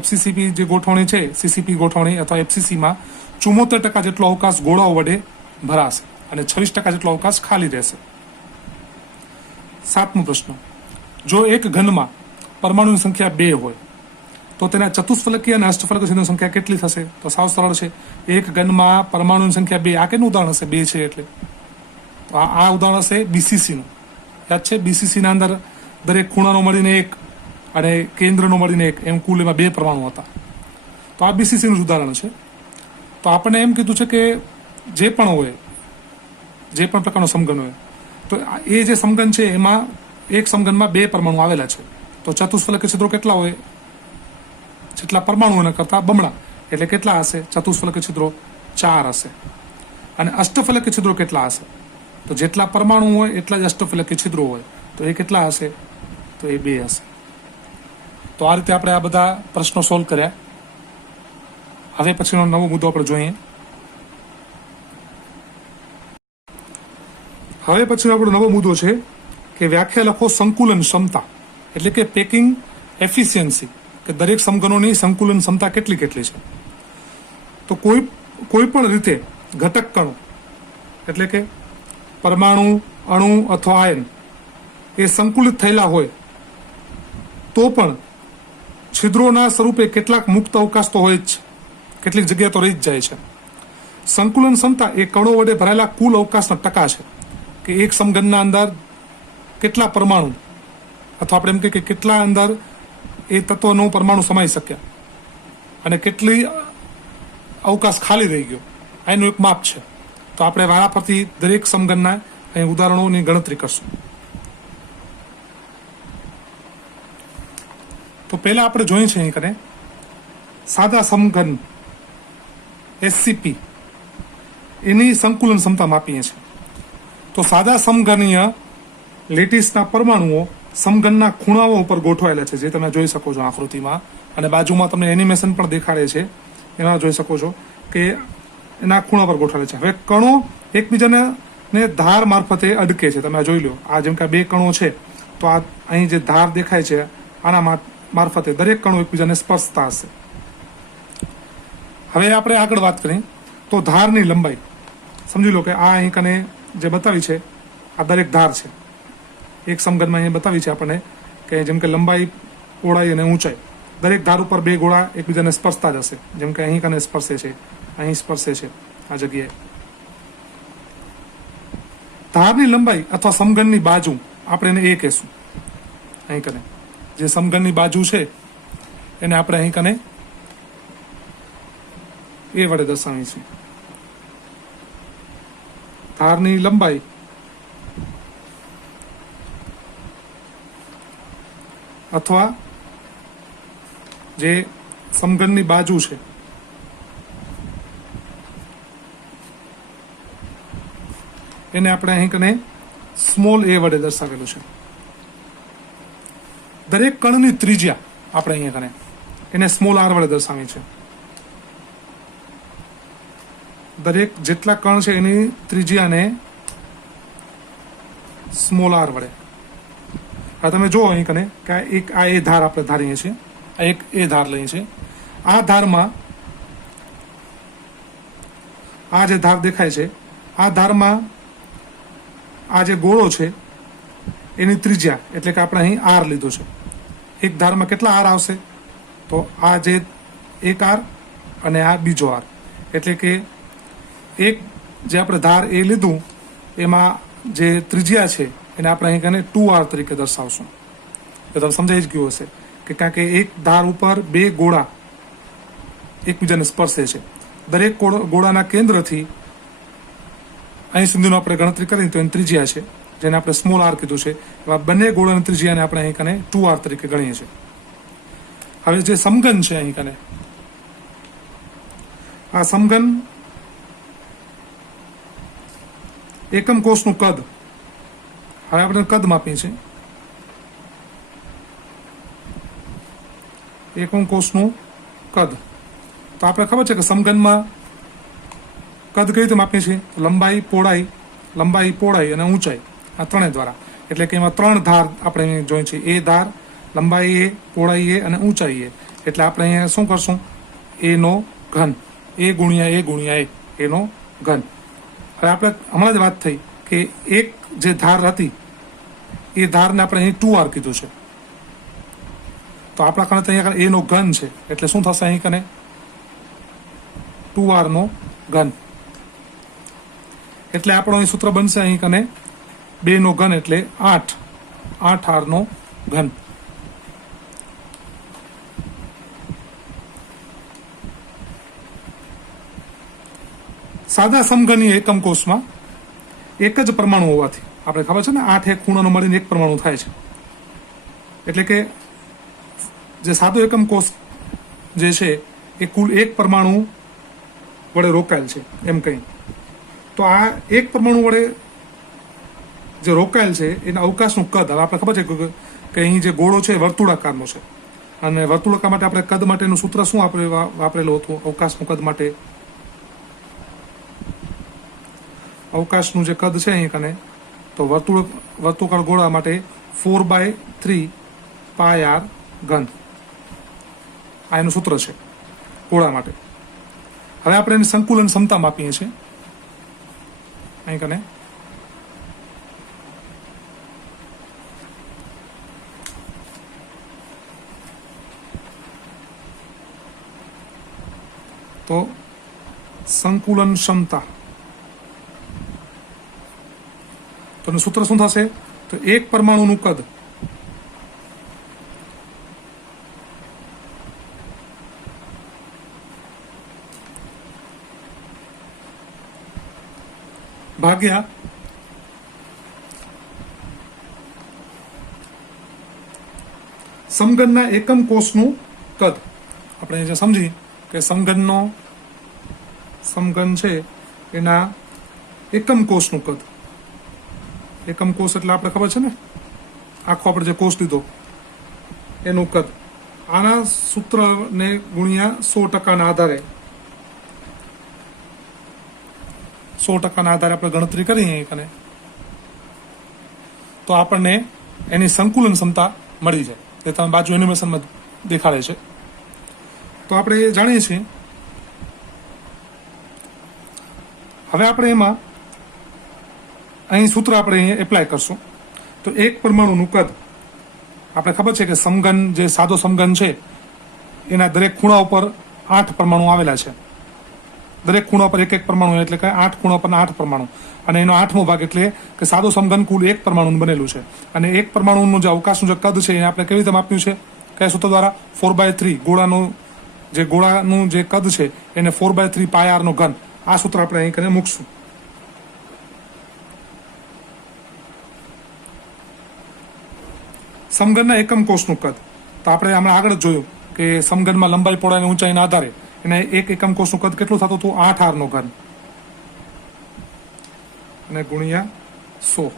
FCCP જે ગોઠવણી છે, CCP ગોઠવણી અથવા FCC માં 74% જેટલો અવકાશ ગોળાઓ વડે ભરાશે અને 26% જેટલો અવકાશ ખાલી રહેશે. 7મો પ્રશ્ન, જો એક ઘનમાં પરમાણુની સંખ્યા 2 હોય તો તેના ચતુષ્ફલકીય અને અષ્ટફલકીય છિદ્રોની સંખ્યા કેટલી થશે? તો સાવ સરળ છે. એક ઘનમાં પરમાણુની સંખ્યા 2. આ કેનું ઉદાહરણ હશે? 2 છે એટલે. તો આ ઉદાહરણ હશે BCC નું. યાદ છે BCC ના અંદર દરેક ખૂણાનો મળીને 1 અને કેન્દ્રનો મળીને 1, એમ કુલ એમાં 2 પરમાણુ હતા. તો આ BCC નું ઉદાહરણ છે. તો આપણને એમ કીધું છે કે જે પણ પ્રકારનો સમઘન હોય તો એ જે સમઘન છે એમાં એક સમઘનમાં 2 પરમાણુ આવેલા છે. તો ચતુષ્ફલકીય છિદ્રો કેટલા હોય? જેટલા પરમાણુ એના કરતા બમણા. એટલે કેટલા હશે? ચતુષ્ફલકીય છિદ્રો 4 હશે. અને અષ્ટફલકીય છિદ્રો કેટલા હશે? તો જેટલા પરમાણુ હોય એટલા જ અષ્ટફલકીય છિદ્રો હોય. તો એ કેટલા હશે? તો એ 2 હશે. તો આ રીતે આપણે આ બધા પ્રશ્નો સોલ્વ કર્યા. હવે પછીનો નવો મુદ્દો આપણે જોઈએ. હવે પછીનો આપણો નવો મુદ્દો છે કે વ્યાખ્યા લખો સંકુલન ક્ષમતા, એટલે કે પેકિંગ એફિશિયન્સી, કે દરેક સમઘનોની સંકુલન ક્ષમતા કેટલી છે. તો કોઈ પણ રીતે ઘટક કણો એટલે કે પરમાણુ, અણુ અથવા આયન એ સંકુલિત થયેલા હોય તો પણ છિદ્રોના સ્વરૂપે કેટલાક મુક્ત અવકાશ તો હોય જ છે, કેટલીક જગ્યા તો રહી જ જાય છે. સંકુલન ક્ષમતા એ કણો વડે ભરાયેલા કુલ અવકાશના ટકા છે કે એક સમઘનના અંદર કેટલા પરમાણુ અથવા આપણે એમ કહીએ કે કેટલા અંદર એ તત્વનો પરમાણુ સમાઈ શક્યા અને કેટલી અવકાશ ખાલી રહી ગયો, એનું એક માપ છે. તો આપણે વારા પરથી દરેક સમઘનના અહીં ઉદાહરણોની ગણતરી કરશું. તો પહેલા આપણે જોઈએ છે અહીં કને સાદા સમઘન SCP એની સંકુલન ક્ષમતા માપીએ છીએ. તો સાદા સમઘનીય લેટીસના પરમાણુઓ સમઘનના ખૂણાઓ ઉપર ગોઠવાયેલા છે, જે તમે જોઈ શકો છો આકૃતિમાં, અને બાજુમાં તમને એનિમેશન પણ દેખાડે છે, એમાં જોઈ શકો છો કે એના ખૂણા પર ગોઠવાયેલા છે. હવે કણો એકબીજાને ધાર મારફતે અડકે છે. તમે જોઈ લો, આ જેમ કે 2 કણો છે તો આ અહીં જે ધાર દેખાય છે મારફતે દરેક કણો એકબીજાને સ્પર્શતા હશે. હવે આપણે આગળ વાત કરીએ તો ધારની લંબાઈ. સમજી લો કે આ અહીં કને જે બતાવી છે આ દરેક ધાર છે. એક સમઘનમાં અહીં બતાવી છે આપણને કે જેમ કે લંબાઈ, પહોળાઈ અને ઊંચાઈ, દરેક ધાર ઉપર બે ગોળા એકબીજાને સ્પર્શતા જ હશે. જેમ કે અહીં કને સ્પર્શે છે, અહીં સ્પર્શે છે, આ જગ્યાએ. ધારની લંબાઈ અથવા સમઘનની બાજુ આપણે એને એ કહેશું. અહીં કને જે સમઘનની બાજુ છે એને આપણે અહીં કને એ વડે દર્શાવી છે. ધારની લંબાઈ અથવા જે સમઘનની બાજુ છે એને આપણે અહીં કને સ્મોલ એ વડે દર્શાવેલું છે. દરેક કણની ત્રિજ્યા આપણે અહીંયા કને એને સ્મોલ આર વડે દર્શાવી છે. દરેક જેટલા કણ છે એની ત્રિજ્યાને સ્મોલ આર વડે. આ તમે જુઓ અહીં કને કે આ એ ધાર આપણે ધારીએ છીએ, આ એક એ ધાર લઈએ છીએ. આ ધારમાં આ જે ધાર દેખાય છે આ ધારમાં આ જે ગોળો છે એની ત્રિજ્યા એટલે કે આપણે અહીં આર લીધો છે. એક ધારમાં કેટલા આર આવશે? તો આ જે એક આર અને આ બીજો આર, એટલે કે એક જે આપણે ધાર એ લીધું એમાં જે ત્રિજ્યા છે એને આપણે અહીં કને 2r તરીકે દર્શાવશું. તો તમે સમજાઈ જ ગયું હશે કે કારણ કે એક ધાર ઉપર બે ગોળા એકબીજાને સ્પર્શે છે. દરેક ગોળાના કેન્દ્રથી અહીં સુધીનો આપણે ગણતરી કરીએ તો એની ત્રિજ્યા છે જેને આપણે સ્મોલ આર કીધું છે. એવા બંને ગોળાની ત્રિજ્યાને આપણે અહીં કને 2r તરીકે ગણીએ છીએ. હવે જે સમઘન છે અહીં કને આ સમઘન એકમ કોષનું કદ, હવે આપણે કદ માપીએ છીએ. એકમ કોષનું કદ તો આપણે ખબર છે કે સમઘનમાં કદ કઈ રીતે માપીએ છીએ? લંબાઈ, પહોળાઈ અને ઊંચાઈ, આ ત્રણેય દ્વારા. એટલે કે એમાં ત્રણ ધાર આપણે જોઈએ છીએ. એ ધાર, લંબાઈ એ, પહોળાઈ એ અને ઊંચાઈ એ. એટલે આપણે અહીંયા શું કરશું? એનો ઘન, એ ગુણ્યા એ એનો ઘન. હવે આપણે હમણાં જ વાત થઈ કે એક જે ધાર હતી એ ધારને આપણે અહીં 2r કીધું છે. તો આપણા કણે અહીંયા એનો ઘન છે એટલે શું થશે? અહીં કને 2r નો ઘન. એટલે આપણો અહીં સૂત્ર બનશે અહીં કને 2 નો ઘન એટલે 8r નો ઘન. સાદા સમઘનીય એકમ કોષમાં એક જ પરમાણુ હોવાથી આપણે ખબર છે ને 8 એક ખૂણાનો મળીને એક પરમાણુ થાય છે. એટલે કે જે સાદો એકમ કોષ જે છે એ કુલ એક પરમાણુ વડે રોકાયેલ છે એમ કહી. તો આ એક પરમાણુ વડે જે રોકાયેલ છે એના અવકાશનું કદ, હવે આપણે ખબર છે કે અહીં જે ગોળો છે વર્તુળાકારનો છે અને વર્તુળાકાર માટે આપણે કદ માટેનું સૂત્ર શું વાપરેલું હતું? અવકાશનું કદ માટે અવકાશનું જે કદ છે અહીં કને તો વર્તુળાકાર ગોળા માટે 4/3 πr ઘન, આ એનું સૂત્ર છે ગોળા માટે. હવે આપણે એની સંકુલન ક્ષમતા માપીએ છીએ અહીં કને. તો સંકુલન ક્ષમતા તો સૂત્ર શું થશે? તો એક પરમાણુનું કદ ભાગ્યા સમઘનના એકમ કોષનું કદ. આપણે જે સમજી કે સમઘન છે એના એકમ કોષનું કદ. એકમ કોષ એટલે આપણે ખબર છે ને આખો આપણે જે કોષ લીધો એનું કદ. આના સૂત્રને ગુણ્યા 100%ના આધારે 100%ના આધારે આપણે ગણતરી કરીએ કને તો આપણને એની સંકુલન ક્ષમતા મળી જાય. એ તમે બાજુ એનિમેશનમાં દેખાડે છે. તો આપણે જાણીએ છીએ. હવે આપણે એમાં અહીં સૂત્ર આપણે અહીં એપ્લાય કરશું. તો એક પરમાણુનું કદ આપણે ખબર છે કે સમઘન જે સાદો સમઘન છે એના દરેક ખૂણા ઉપર 8 પરમાણુ આવેલા છે. દરેક ખૂણા પર એક પરમાણુ એટલે કે 8 ખૂણા પર 8 પરમાણુ, અને એનો 8મો ભાગ એટલે કે સાદો સમઘન કુલ એક પરમાણુનું બનેલું છે. અને એક પરમાણુનું જે અવકાશનું જે કદ છે એ આપણે કેવી રીતે માપ્યું છે? કયા સૂત્ર દ્વારા? 4/3 ગોળાનું જે કદ છે એને 4/3 πr નો ઘન. આ સૂત્ર આપણે અહીં કરીને મૂકશું. સમઘનના એકમ કોષનું કદ તો આપણે હમણાં આગળ જ જોયું કે સમઘનમાં લંબાઈ પહોળાઈ અને ઊંચાઈના આધારે એને એક એકમ કોષનું કદ કેટલું થતું હતું? 8r નો ઘન અને ગુણ્યા 100.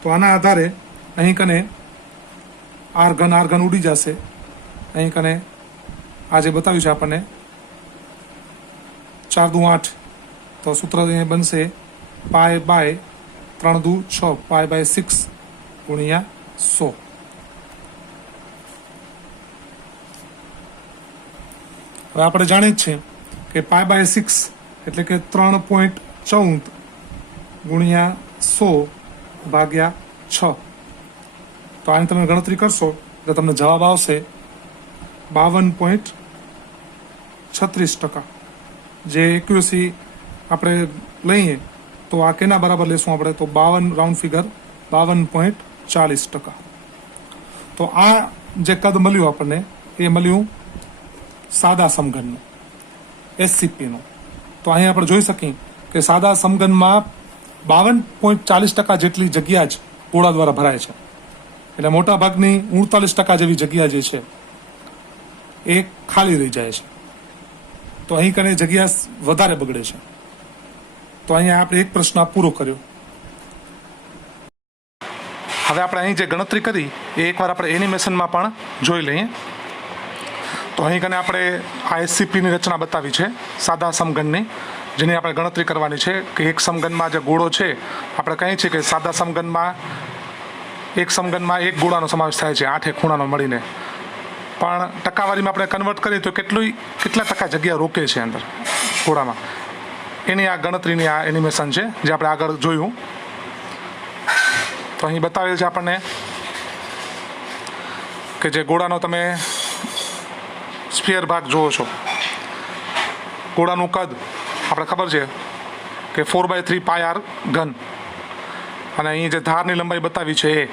તો આના આધારે અહીં કને આર ઘન ઉડી જશે. અહીં કને આ જે બતાવ્યું છે આપણને 4 દુ 8, તો સૂત્ર અહીંયા બનશે π/3 દુ 6 π/6 ગુણ્યા 100. હવે આપણે જાણીએ જ છીએ કે π/6 એટલે કે 3.14 ગુણ્યા 100 ભાગ્યા 6. તો આની તમે ગણતરી કરશો એટલે તમને જવાબ આવશે 52.36%. જે એક્યુરેસી આપણે લઈએ તો આ કેના બરાબર લેશું આપણે? તો 52 રાઉન્ડ ફિગર 52.40%. તો આ જે કદ મળ્યું આપણને એ મળ્યું સાદા સમઘનનું, SCP નું. તો અહીં આપણે જોઈ શકીએ કે સાદા સમઘનમાં 52.40% જેટલી જગ્યા જ ગોળા દ્વારા ભરાય છે. એટલે મોટા ભાગની 39% જેવી જગ્યા જે છે એ ખાલી રહી જાય છે. તો અહીં કને જગ્યા વધારે બગડે છે. તો અહીંયા આપણે એક પ્રશ્ન પૂરો કર્યો. હવે આપણે અહીં જે ગણતરી કરી એ એકવાર આપણે એનિમેશનમાં પણ જોઈ લઈએ. તો અહીં કને આપણે આ SCPની રચના બતાવી છે સાદા સમઘનની, જેની આપણે ગણતરી કરવાની છે કે એક સમઘનમાં જે ગોળો છે આપણે કહીએ છીએ કે સાદા સમઘનમાં એક ગોળાનો સમાવેશ થાય છે 8 ખૂણાનો મળીને. પણ ટકાવારીમાં આપણે કન્વર્ટ કરીએ તો કેટલા ટકા જગ્યા રોકે છે અંદર ગોળામાં, એની આ ગણતરીની આ એનિમેશન છે જે આપણે આગળ જોયું. તો અહીં બતાવેલ છે આપણને કે જે ગોળાનો તમે સ્ફિયર ભાગ જુઓ છો, ગોળાનું કદ આપણે ખબર છે કે 4/3 πr ઘન, અને અહીં જે ધારની લંબાઈ બતાવી છે એ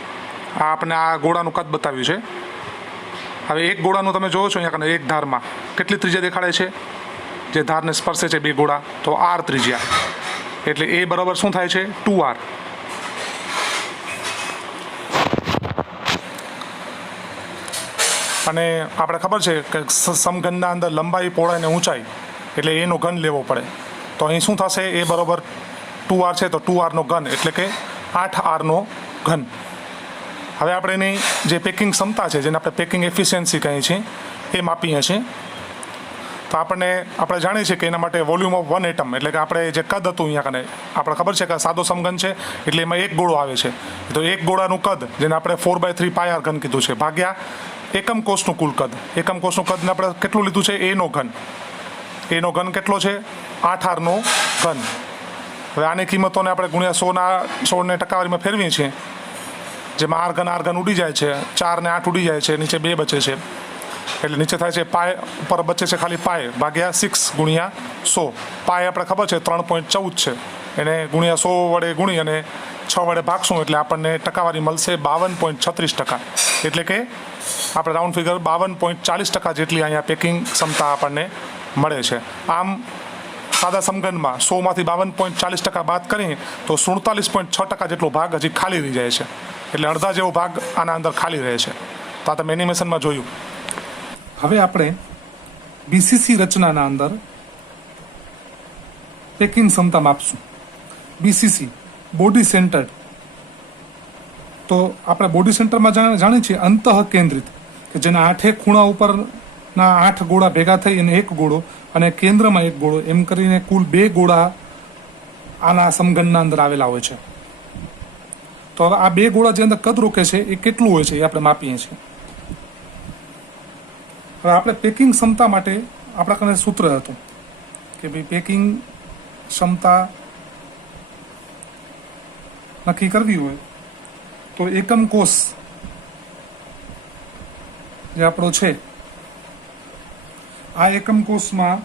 આપણે આ ગોળાનું કદ બતાવ્યું છે. હવે એક ગોળાનું તમે જોવો છો અહીંયા કને એક ધારમાં કેટલી ત્રિજ્યા દેખાડે છે? જે ધારને સ્પર્શે છે બે ગોળા, તો r ત્રિજ્યા. એટલે એ બરાબર શું થાય છે? 2r. અને આપણે ખબર છે કે સમઘનના અંદર લંબાઈ પહોળાઈ અને ઊંચાઈ એટલે એનો ઘન લેવો પડે. તો અહીં શું થશે? એ બરાબર 2r છે તો 2r નો ઘન એટલે કે 8r નો ઘન. હવે આપણે એની જે પેકિંગ ક્ષમતા છે, જેને આપણે પેકિંગ એફિશિયન્સી કહીએ છીએ, એ માપીએ છીએ. તો આપણે જાણીએ છીએ કે એના માટે વોલ્યુમ ઓફ 1 એટમ એટલે કે આપણે જે કદ હતું અહીંયા કને આપણે ખબર છે કે સાદો સમઘન છે એટલે એમાં એક ગોળો આવે છે. તો એક ગોળાનું કદ જેને આપણે 4/3 πr ઘન કીધું છે ભાગ્યા એકમ કોષનું કુલ કદ. એકમ કોષનું કદને આપણે કેટલું લીધું છે? એનો ઘન. એનો ઘન કેટલો છે? 8r નો ઘન. હવે આની કિંમતોને આપણે ગુણ્યા 100ને ટકાવારીમાં ફેરવીએ છીએ, જેમાં r ઘન ઉડી જાય છે, 4 ને 8 ઉડી જાય છે, નીચે 2 બચે છે. એટલે નીચે થાય છે પાય ઉપર બચે છે ખાલી પાય ભાગ્યા 6 ગુણ્યા 100. પાય આપણે ખબર છે 3.14 છે, એને ગુણ્યા 100 વડે ગુણી અને 6 વડે ભાગશું એટલે આપણને ટકાવારી મળશે 52.36%. એટલે કે આપણે રાઉન્ડ ફિગર 52.40% જેટલી અહીંયા પેકિંગ ક્ષમતા આપણને મળે છે. આમ સાદા સમઘનમાં 100માંથી 52.40% બાદ કરીએ તો 47.6% જેટલો ભાગ હજી ખાલી રહી જાય છે. એટલે અડધા જેવો ભાગ આના અંદર ખાલી રહે છે. તો આ તમે એનિમેશનમાં જોયું. હવે આપણે BCC રચનાના અંદર પેકિંગ ક્ષમતા માપશું. BCC body centred. તો આપણે બોડી સેન્ટરમાં જાણીએ છીએ અંતઃ કેન્દ્રિત, કે જેના 8 ખૂણા ઉપરના 8 ગોળા ભેગા થઈ અને એક ગોળો અને કેન્દ્રમાં એક ગોળો એમ કરીને કુલ 2 ગોળા આના સમઘનના અંદર આવેલા હોય છે. તો હવે આ 2 ગોળા જે અંદર કદ રોકે છે એ કેટલું હોય છે એ આપણે માપીએ છીએ. હવે આપણે પેકિંગ ક્ષમતા માટે આપણા કને સૂત્ર હતું કે ભાઈ પેકિંગ ક્ષમતા નક્કી કરવી હોય તો એકમ કોષ જે આપણો છે આ એકમ કોષમાં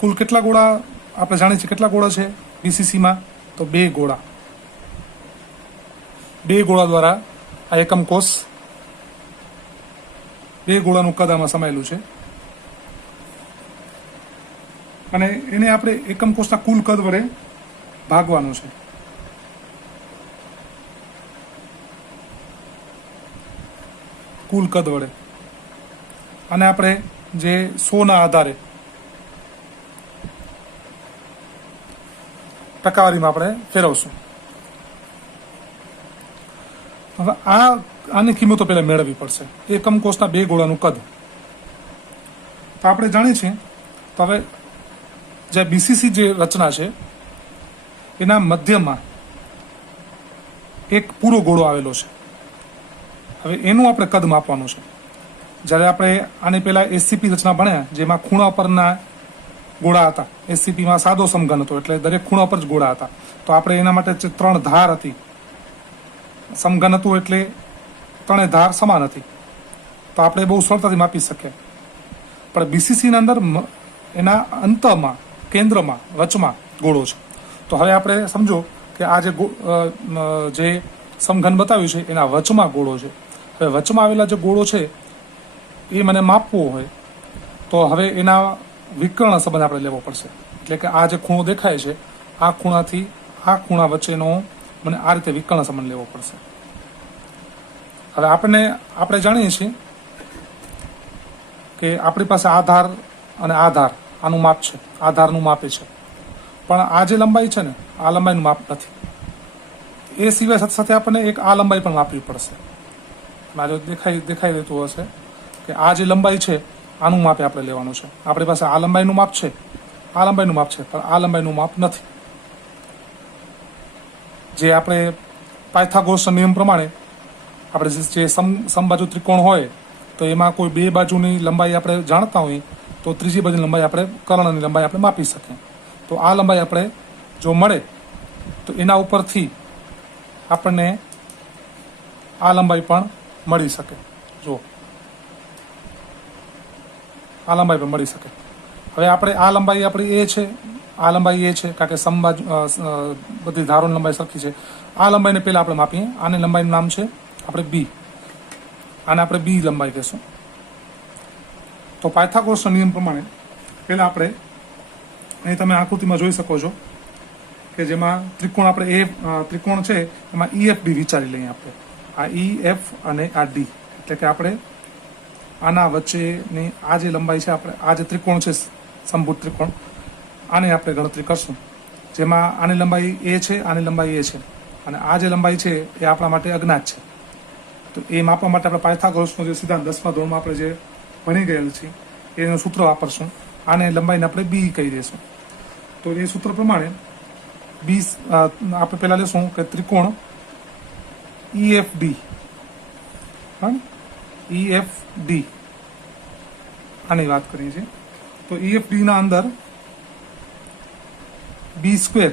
કુલ કેટલા ગોળા આપણે જાણીએ છીએ કેટલા ગોળા છે બીસીસીમાં તો 2 ગોળા 2 ગોળા દ્વારા આ એકમ કોષ 2 ગોળાનું કદ આમાં સમાયેલું છે અને એને આપણે એકમ કોષના કુલ કદ વડે ભાગવાનું છે. કુલ કદ વડે અને આપણે જે 100ના આધારે ટકાવારીમાં આપણે ફેરવશું. હવે આની કિંમતો પહેલા મેળવવી પડશે. એકમ કોષના 2 ગોળાનું કદ તો આપણે જાણીએ છીએ. તો હવે જે બીસીસી જે રચના છે એના મધ્યમાં એક પૂરો ગોળો આવેલો છે. હવે એનું આપણે કદ માપવાનું છે. જ્યારે આપણે આની પહેલા એસસીપી રચના ભણ્યા જેમાં ખૂણા પરના ગોળા હતા. એસસીપીમાં સાદો સમઘન હતો એટલે દરેક ખૂણા પર જ ગોળા હતા. તો આપણે એના માટે 3 ધાર હતી. સમઘન હતું એટલે 3 ધાર સમાન હતી તો આપણે બહુ સરળતાથી માપી શકીએ. પણ બીસીસીના અંદર એના અંતમાં કેન્દ્રમાં વચમાં ગોળો છે. તો હવે આપણે સમજો કે આ જે સમઘન બતાવ્યું છે એના વચમાં ગોળો છે. હવે વચમાં આવેલા જે ગોળો છે એ મને માપવો હોય તો હવે એના વિકર્ણ સંબંધ આપણે લેવો પડશે. એટલે કે આ જે ખૂણો દેખાય છે આ ખૂણાથી આ ખૂણા વચ્ચેનો મને આ રીતે વિકર્ણ સંબંધ લેવો પડશે. હવે આપણે જાણીએ છીએ કે આપણી પાસે આધાર અને આધાર આનું માપ છે. આધારનું માપે છે પણ આ જે લંબાઈ છે ને આ લંબાઈનું માપ નથી. એ સિવાય સાથે સાથે આપણને એક આ લંબાઈ પણ માપવી પડશે. આ જો દેખાઈ દેતું હશે કે આ જે લંબાઈ છે આનું માપે આપણે લેવાનું છે. આપણી પાસે આ લંબાઈનું માપ છે આ લંબાઈનું માપ છે પણ આ લંબાઈનું માપ નથી. જે આપણે પાયથાગોરસના નિયમ પ્રમાણે આપણે જે સમબાજુ ત્રિકોણ હોય તો એમાં કોઈ 2 બાજુની લંબાઈ આપણે જાણતા હોઈએ તો ત્રીજી બાજુની લંબાઈ આપણે કર્ણની લંબાઈ આપણે માપી શકીએ. તો આ લંબાઈ આપણે જો મળે તો એના ઉપરથી આપણને આ લંબાઈ પણ મળી શકે. જો આ લંબાઈ પણ મળી શકે. હવે આપણે આ લંબાઈ આપણી એ છે આ લંબાઈ એ છે કારણ કે સમબાજુ બધી ધારોની લંબાઈ સરખી છે. આ લંબાઈને પહેલા આપણે માપીએ. આની લંબાઈનું નામ છે આપણે બી. આને આપણે બી લંબાઈ કહેશું. તો પાયથાગોરસના નિયમ પ્રમાણે પહેલા આપણે અહીં તમે આકૃતિમાં જોઈ શકો છો કે જેમાં ત્રિકોણ આપણે ત્રિકોણ છે એમાં EFD વિચારી લઈએ આપણે. આ EF અને આ D એટલે કે આપણે આના વચ્ચેની આ જે લંબાઈ છે આપણે આ જે ત્રિકોણ છે સમભુજ ત્રિકોણ આની આપણે ગણતરી કરશું. જેમાં આની લંબાઈ એ છે આની લંબાઈ એ છે અને આ જે લંબાઈ છે એ આપણા માટે અજ્ઞાત છે. તો એ માપવા માટે આપણે પાયથાગોરસનો જે સિદ્ધાંત 10મા ધોરણમાં આપણે જે ભણી ગયેલ છે એનું સૂત્ર વાપરશું. આને લંબાઈને આપણે બી કહી દઈશું. તો એ સૂત્ર પ્રમાણે બી આપણે પહેલા લેશું કે ત્રિકોણ EFD EFD આની વાત કરીએ છીએ. તો EFD ના અંદર B²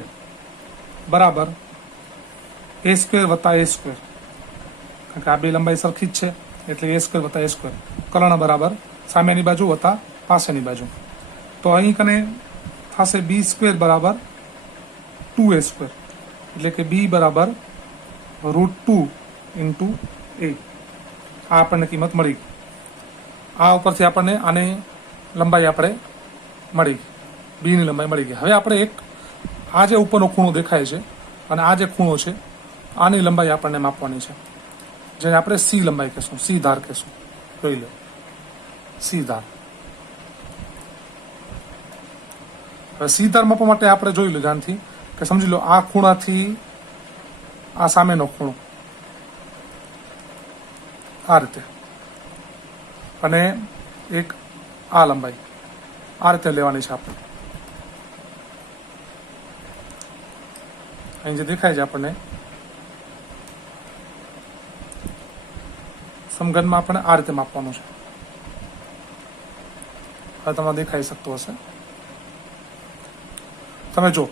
બરાબર A² વત્તા A². કારણ કે આ બે લંબાઈ સરખી જ છે એટલે A² વત્તા A². કર્ણ બરાબર સામેની બાજુ વત્તા પાસેની બાજુ. તો અહીં કને થશે B² બરાબર 2A². એટલે કે B બરાબર √2 × A. આ આપણને કિંમત મળી. આ ઉપરથી આપણને આની લંબાઈ આપણે મળી. બીની લંબાઈ મળી ગઈ. હવે આપણે એક આ જે ઉપરનો ખૂણો દેખાય છે અને આ જે ખૂણો છે આની લંબાઈ આપણને માપવાની છે જેને આપણે C લંબાઈ કહેશું. C ધાર કહેશું. જોઈ લો C ધાર. હવે C ધાર માપવા માટે આપણે જોઈ લો ધ્યાનથી કે સમજી લો આ ખૂણાથી આ સામેનો ખૂણો આ રીતે અને એક આ લંબાઈ આ રીતે લેવાની છે આપણે. અહીં જે દેખાય છે આપણને સમઘનમાં આપણે આ રીતે માપવાનું છે. હવે તમને દેખાઈ શકતો હશે. તમે જો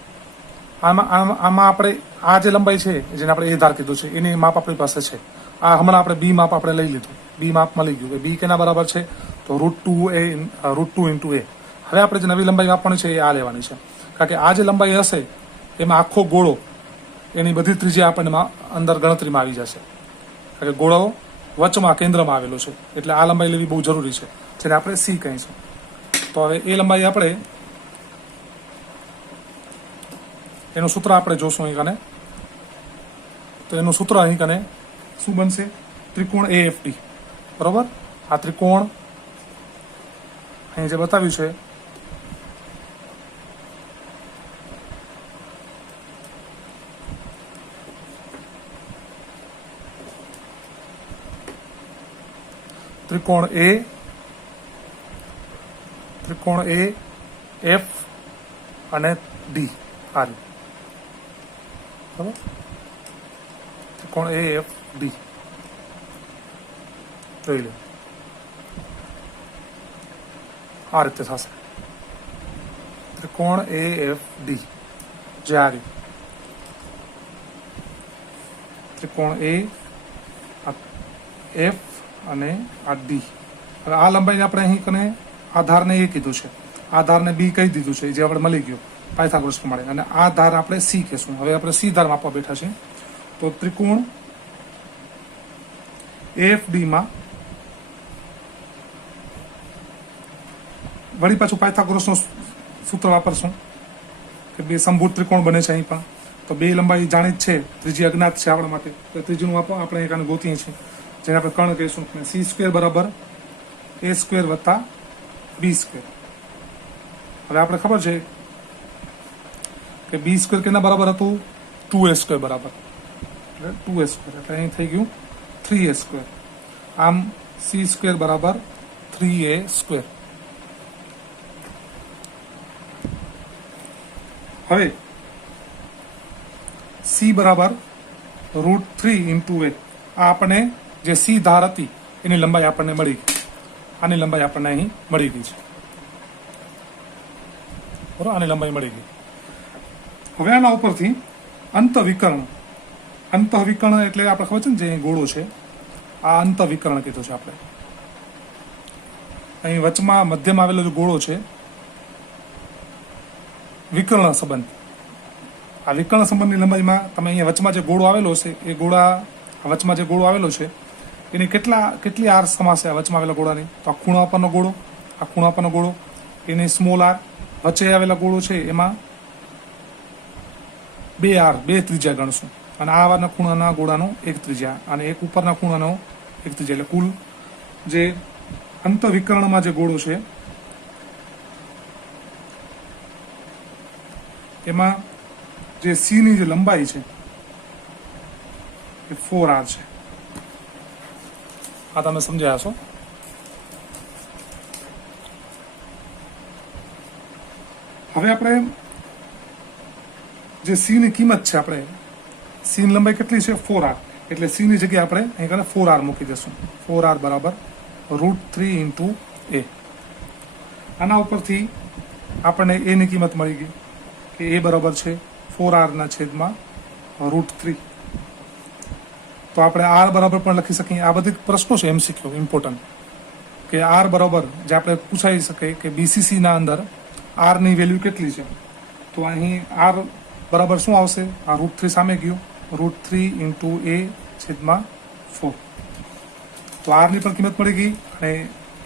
આમાં આપણે આ જે લંબાઈ છે જેને આપણે એ ધાર કીધું છે એની માપ આપણી પાસે છે. આ હમણાં આપણે બી માપ આપણે લઈ લીધું. બી માપ મળી ગયું કે બી કેના બરાબર છે તો √2 ઇન્ટુ એ. હવે આપણે જે નવી લંબાઈ આપવાની છે એ આ લેવાની છે. કારણ કે આ જે લંબાઈ હશે એમાં આખો ગોળો એની બધી ત્રિજ્યા આપણને અંદર ગણતરીમાં આવી જશે. કારણ કે ગોળો વચમાં કેન્દ્રમાં આવેલો છે એટલે આ લંબાઈ લેવી બહુ જરૂરી છે જેને આપણે સી કહીશું. તો હવે એ લંબાઈ આપણે એનું સૂત્ર આપણે જોશું અહીં કને. તો એનું સૂત્ર અહીં કને શું બનશે? ત્રિકોણ AFD. બરોબર. આ ત્રિકોણ અહીં જે બતાવ્યું છે ત્રિકોણ A F અને D આ રીતે. બરાબર. ત્રિકોણ AFD જોઈ લો આ રીતે થશે. ત્રિકોણ AFD જે આ રીતે ત્રિકોણ A F અને આ D. હવે આ લંબાઈને આપણે અહીં કને આધારને એ કીધું છે, આધારને બી કહી દીધું છે જે આપણે મળી ગયું પાયથાગોરસ પ્રમાણે, અને આ ધાર આપણે સી કહેશું. હવે આપણે સી ધાર માપવા બેઠા છીએ. તો ત્રિકોણ AFD માં વળી પાછું પાયથાગોરસનું સૂત્ર વાપરશું કે બે સમભુજ ત્રિકોણ બને છે અહીં પણ. તો બે લંબાઈ જાણીત છે, ત્રીજી અજ્ઞાત છે આપણા માટે. તો ત્રીજીનું આપણે એક ગોતીએ છીએ જેને આપણે કર્ણ કહીશું. C² બરાબર A² વત્તા B². હવે આપણે ખબર છે કે B² કેના બરાબર હતું? 2A² બરાબર, એટલે 2A², એટલે અહીં થઈ ગયું 3A². આમ C² બરાબર 3A². હવે C બરાબર √3 ઇન્ટુ A. આ આપણને જે સી ધાર હતી એની લંબાઈ આપણને મળી ગઈ. આની લંબાઈ આપણને અહીં મળી ગઈ છે. બરાબર, આની લંબાઈ મળી ગઈ. હવે આના ઉપરથી અંતવિકર્ણ એટલે આપણે ખબર છે ને જે ગોળો છે આ અંતવિકર્ણ કીધું છે આપણે. અહીં વચમાં મધ્યમાં આવેલો જે ગોળો છે વિકર્ણ સંબંધ. આ વિકર્ણ સંબંધની લંબાઈમાં તમે અહીંયા વચમાં જે ગોળો આવેલો છે એ વચમાં જે ગોળો આવેલો છે એની કેટલી આર સમાશે આ વચમાં આવેલા ગોળાની? તો આ ખૂણા પરનો ગોળો એની સ્મોલ આર. વચ્ચે આવેલા ગોળો છે એમાં 2 આર, 2 ત્રિજ્યા ગણશું, અને આ ખૂણાના ગોળાનો 1 ત્રિજ્યા અને એક ઉપરના ખૂણાનો 1 ત્રિજ્યા. એટલે કુલ જે અંતવિકર્ણમાં જે ગોળો છે એમાં જે સી ની જે લંબાઈ છે એ 4R છે. આ તમે સમજ્યા હશો. હવે આપણે જે સી ની કિંમત છે, આપણે સી ની લંબાઈ કેટલી છે? 4R. એટલે સી ની જગ્યાએ આપણે અહીં 4R મૂકી દઈશું. 4R બરાબર √3 ઇન્ટુ A. આના ઉપરથી આપણને એ ની કિંમત મળી ગઈ કે એ બરાબર છે 4R ના છેદમાં √3. તો આપણે R બરાબર પણ લખી શકીએ. આ બધી પ્રશ્નો છે MCQ ઇમ્પોર્ટન્ટ, કે R બરાબર જે આપણે પૂછાઈ શકે કે BCC ના અંદર R ની વેલ્યુ કેટલી છે. તો અહીં R બરાબર શું આવશે? આ √3 સામે ગયું, √3 ઇન્ટુ A છેદમાં 4. તો R ની પણ કિંમત મળી ગઈ અને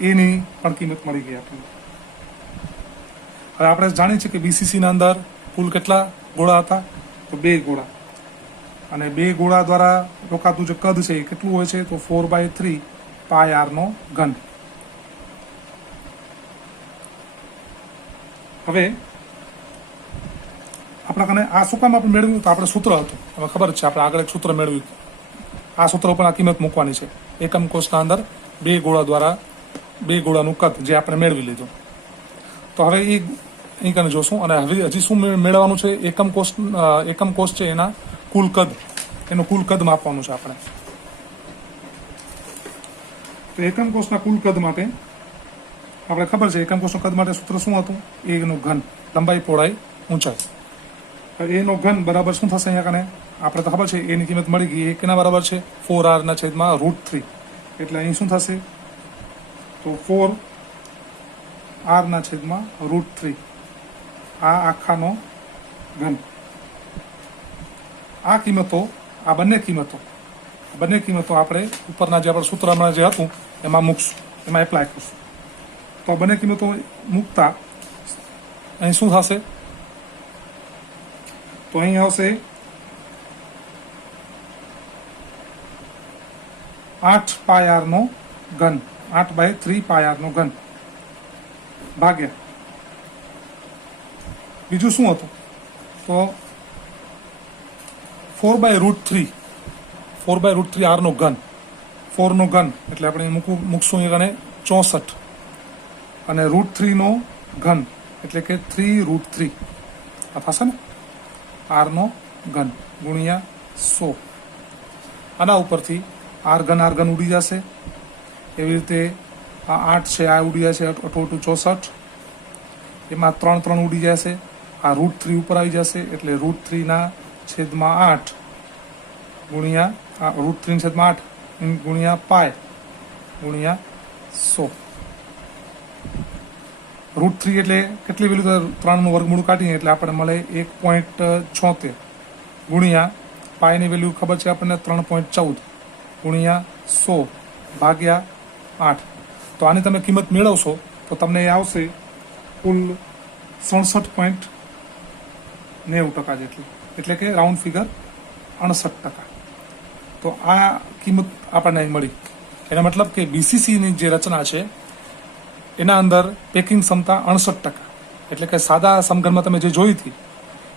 A ની પણ કિંમત મળી ગઈ આપણને. હવે આપણે જાણીએ છીએ કે BCC ના અંદર કુલ કેટલા ગોળા હતા? તો 2 ગોળા, અને 2 ગોળા દ્વારા રોકાતું જે કદ છે એ કેટલું હોય છે? તો 4/3 πr નો ઘન. હવે આપણા કને આ શું કામ આપણે મેળવ્યું? તો આપણે સૂત્ર હતું, હવે ખબર છે આપણે આગળ એક સૂત્ર મેળવ્યું. આ સૂત્ર ઉપર આ કિંમત મૂકવાની છે. એકમ કોષના અંદર 2 ગોળા દ્વારા 2 ગોળાનું કદ જે આપણે મેળવી લીધું. તો હવે એ અહીં કને જોશું, અને હવે હજી શું મેળવવાનું છે? એકમ કોષ છે એના કુલ કદ, એનું કુલ કદ માપવાનું છે આપણે. તો એકમ કોષના કુલ કદ માટે આપણે ખબર છે એકમ કોષનું કદ માટે સૂત્ર શું હતું? એનું ઘન, લંબાઈ, પહોળાઈ, ઊંચાઈ. એનો ઘન બરાબર શું થશે અહીંયા કને? આપણે તો ખબર છે એની કિંમત મળી ગઈ. એ કેના બરાબર છે? 4r/√3. એટલે અહીં શું થશે? તો 4r/√3 આ આખાનો ઘન. આ કિંમતો, આ બંને કિંમતો આપણે ઉપરના જે આપણે સૂત્ર હમણાં જે હતું એમાં મૂકશું, એમાં એપ્લાય કરશું. તો આ બંને કિંમતો મૂકતા અહીં શું થશે? તો અહીં આવશે 8πr નો ઘન, 8/3πr નો ઘન ભાગ્યા બીજું શું હતું? તો 4/√3 r નો ઘન, 4 નો ઘન એટલે આપણે મૂકશું અહીંયા 64 અને √3 નો ઘન એટલે કે 3√3 આ થશે ને, r નો ઘન ગુણ્યા 100. આના ઉપરથી r ઘન ઉડી જશે. એવી રીતે આ 8 છે આ ઉડી જશે, 8 × 64, એમાં 3 ઉડી જશે. આ √3 ઉપર આવી જશે એટલે √3/8 ગુણ્યા આ √3/8 ગુણ્યા પાય ગુણ્યા 100. √3 એટલે કેટલી વેલ્યુ? 3નું વર્ગમૂળ કાઢીએ એટલે આપણને મળે 1.76 ગુણ્યા પાયની વેલ્યુ ખબર છે આપણને 3.14 ગુણ્યા 100 ભાગ્યા 8. તો આની તમે કિંમત મેળવશો તો તમને એ આવશે કુલ 67.90% જેટલી, એટલે કે રાઉન્ડ ફિગર 68%. તો આ કિંમત આપણને અહીં મળી. એનો મતલબ કે બીસીસીની જે રચના છે એના અંદર પેકિંગ ક્ષમતા 68%, એટલે કે સાદા સમઘનમાં તમે જે જોઈ હતી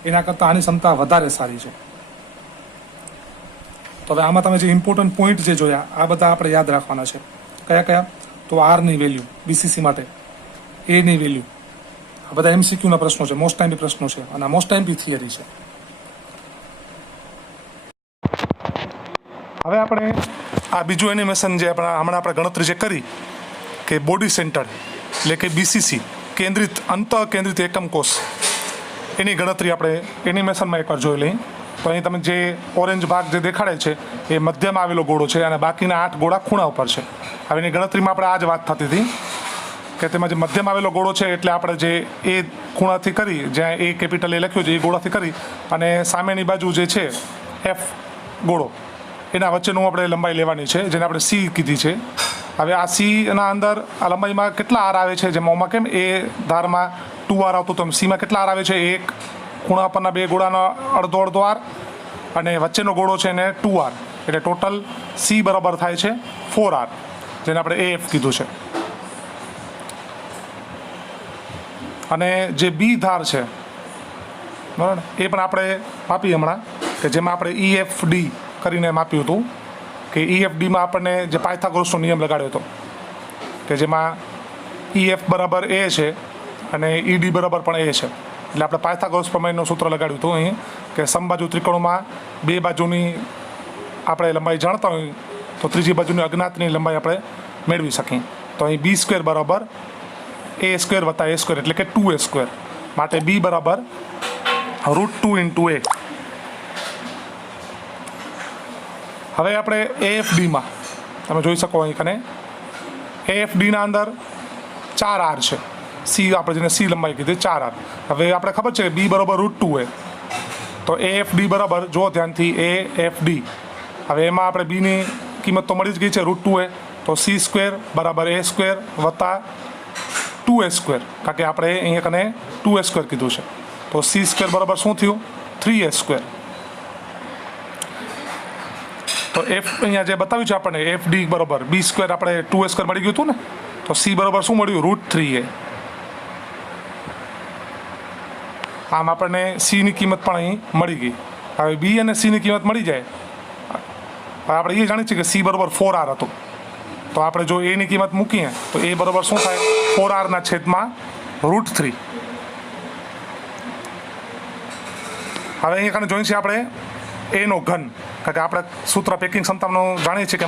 એના કરતાં આની ક્ષમતા વધારે સારી છે. તો હવે આમાં તમે જે ઇમ્પોર્ટન્ટ પોઈન્ટ જે જોયા આ બધા આપણે યાદ રાખવાના છે. કયા કયા? તો આરની વેલ્યુ બીસીસી માટે, એની વેલ્યુ, આ બધા એમસીક્યુના પ્રશ્નો છે, મોસ્ટ ટાઈમ પ્રશ્નો છે અને આ મોસ્ટ ટાઈમ થિયરી છે. હવે આપણે આ બીજું એનિમેશન જે હમણાં આપણે ગણતરી જે કરી કે બોડી સેન્ટર એટલે કે બીસીસી કેન્દ્રિત અંતઃ કેન્દ્રિત એકમ કોષ, એની ગણતરી આપણે એનિમેશનમાં એકવાર જોઈ લઈએ. તો અહીં તમે જે ઓરેન્જ ભાગ જે દેખાડે છે એ મધ્યમાં આવેલો ગોળો છે અને બાકીના 8 ગોળા ખૂણા ઉપર છે. હવે એની ગણતરીમાં આપણે આ જ વાત થતી હતી કે તેમાં જે મધ્યમાં આવેલો ગોળો છે એટલે આપણે જે એ ખૂણાથી કરી, જ્યાં એ કેપિટલ એ લખ્યું છે એ ગોળાથી કરી અને સામેની બાજુ જે છે એફ ગોળો એના વચ્ચેનું આપણે લંબાઈ લેવાની છે, જેને આપણે સી કીધી છે. હવે આ સીના અંદર આ લંબાઈમાં કેટલા આર આવે છે? જેમાં ઓમાં કેમ એ ધારમાં 2r આવતું, તો સીમાં કેટલા આર આવે છે? એક ખૂણા પરના 2 ગોળાનો અડધો આર અને વચ્ચેનો ગોળો છે એને 2r, એટલે ટોટલ સી બરાબર થાય છે 4r, જેને આપણે એફ કીધું છે. અને જે બી ધાર છે બરાબર, એ પણ આપણે માપી હમણાં, કે જેમાં આપણે EFD કરીને માપ્યું હતું કે EFDમાં આપણને જે પાયથાગોરસનો નિયમ લગાડ્યો હતો કે જેમાં EF બરાબર એ છે અને ED બરાબર પણ એ છે. એટલે આપણે પાયથાગોરસ પ્રમેયનું સૂત્ર લગાડ્યું હતું અહીં કે સમબાજુ ત્રિકોણમાં 2 બાજુની આપણે લંબાઈ જાણતા હોય તો ત્રીજી બાજુની અજ્ઞાતની લંબાઈ આપણે મેળવી શકીએ. તો અહીં B² બરાબર A² વત્તા A² એટલે કે 2A², માટે B બરાબર √2 × A. હવે આપણે AFDમાં તમે જોઈ શકો અહીં કને AFDના અંદર 4r છે, સી આપણે જેને સી લંબાઈ કીધી 4r. હવે આપણે ખબર છે B બરાબર √2A, તો AFD બરાબર જો ધ્યાનથી AFD. હવે એમાં આપણે બીની કિંમત તો મળી જ ગઈ છે √2A, તો C² બરાબર A² વત્તા 2A², કારણ કે આપણે અહીંયા કને 2A² કીધું છે. તો C² બરાબર શું થયું? 3A². તો એફ અહીંયા જે બતાવ્યું છે આપણને FD બરાબર B² આપણે 2A² મળી ગયું હતું ને, તો C બરાબર શું મળ્યું? √3A. આમ આપણને Cની કિંમત પણ અહીં મળી ગઈ. હવે B અને Cની કિંમત મળી જાય, આપણે એ જાણીએ છીએ કે C બરાબર 4r હતું, તો આપણે જો એની કિંમત મૂકીએ તો એ બરાબર શું થાય? 4r/√3. હવે અહીંયા જોઈ છે આપણે એનો ઘન, કારણ કે આપણે સૂત્ર પેકિંગ ક્ષમતાનું જાણીએ છીએ કે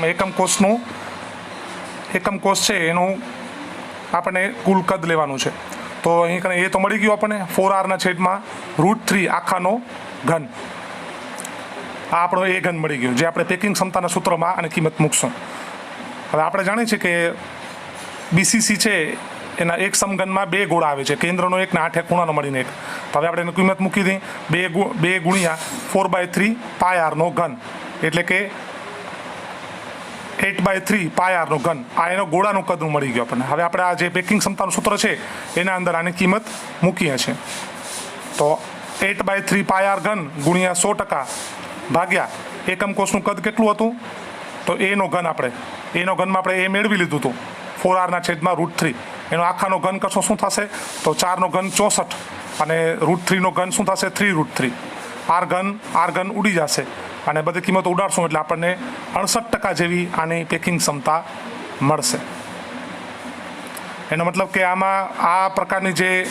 એકમ કોષ છે એનું આપણને કુલ કદ લેવાનું છે. તો અહીં કને એ તો મળી ગયું આપણને 4r/√3 આખાનો ઘન. આ આપણો એ ઘન મળી ગયો, જે આપણે પેકિંગ ક્ષમતાના સૂત્રમાં આની કિંમત મૂકશું. હવે આપણે જાણીએ છીએ કે બીસીસી છે એના એક સમઘનમાં 2 ગોળા આવે છે, કેન્દ્રનો એક ને 8 ખૂણાનો મળીને એક. તો હવે આપણે એની કિંમત મૂકી દઈએ, 2 ગુણ્યા 4/3 πr નો ઘન, એટલે કે 8/3 πr નો ઘન. આ એનો ગોળાનું કદનું મળી ગયું આપણને. હવે આપણે આ જે પેકિંગ ક્ષમતાનું સૂત્ર છે એના અંદર આની કિંમત મૂકીએ છીએ. તો 8/3 πr ઘન ગુણ્યા 100% ભાગ્યા એકમ કોષનું કદ કેટલું હતું, તો એનો ઘન એનો ઘનમાં આપણે એ મેળવી લીધું હતું 4r/√3. એનો આખાનો ઘન કરશો શું થશે, તો 4નો ઘન 64 અને √3નો ઘન શું થશે 3√3. આર ઘન ઉડી જશે અને બધી કિંમતો ઉડાડશું એટલે આપણને 68% જેવી આની પેકિંગ ક્ષમતા મળશે. એનો મતલબ કે આમાં આ પ્રકારની જે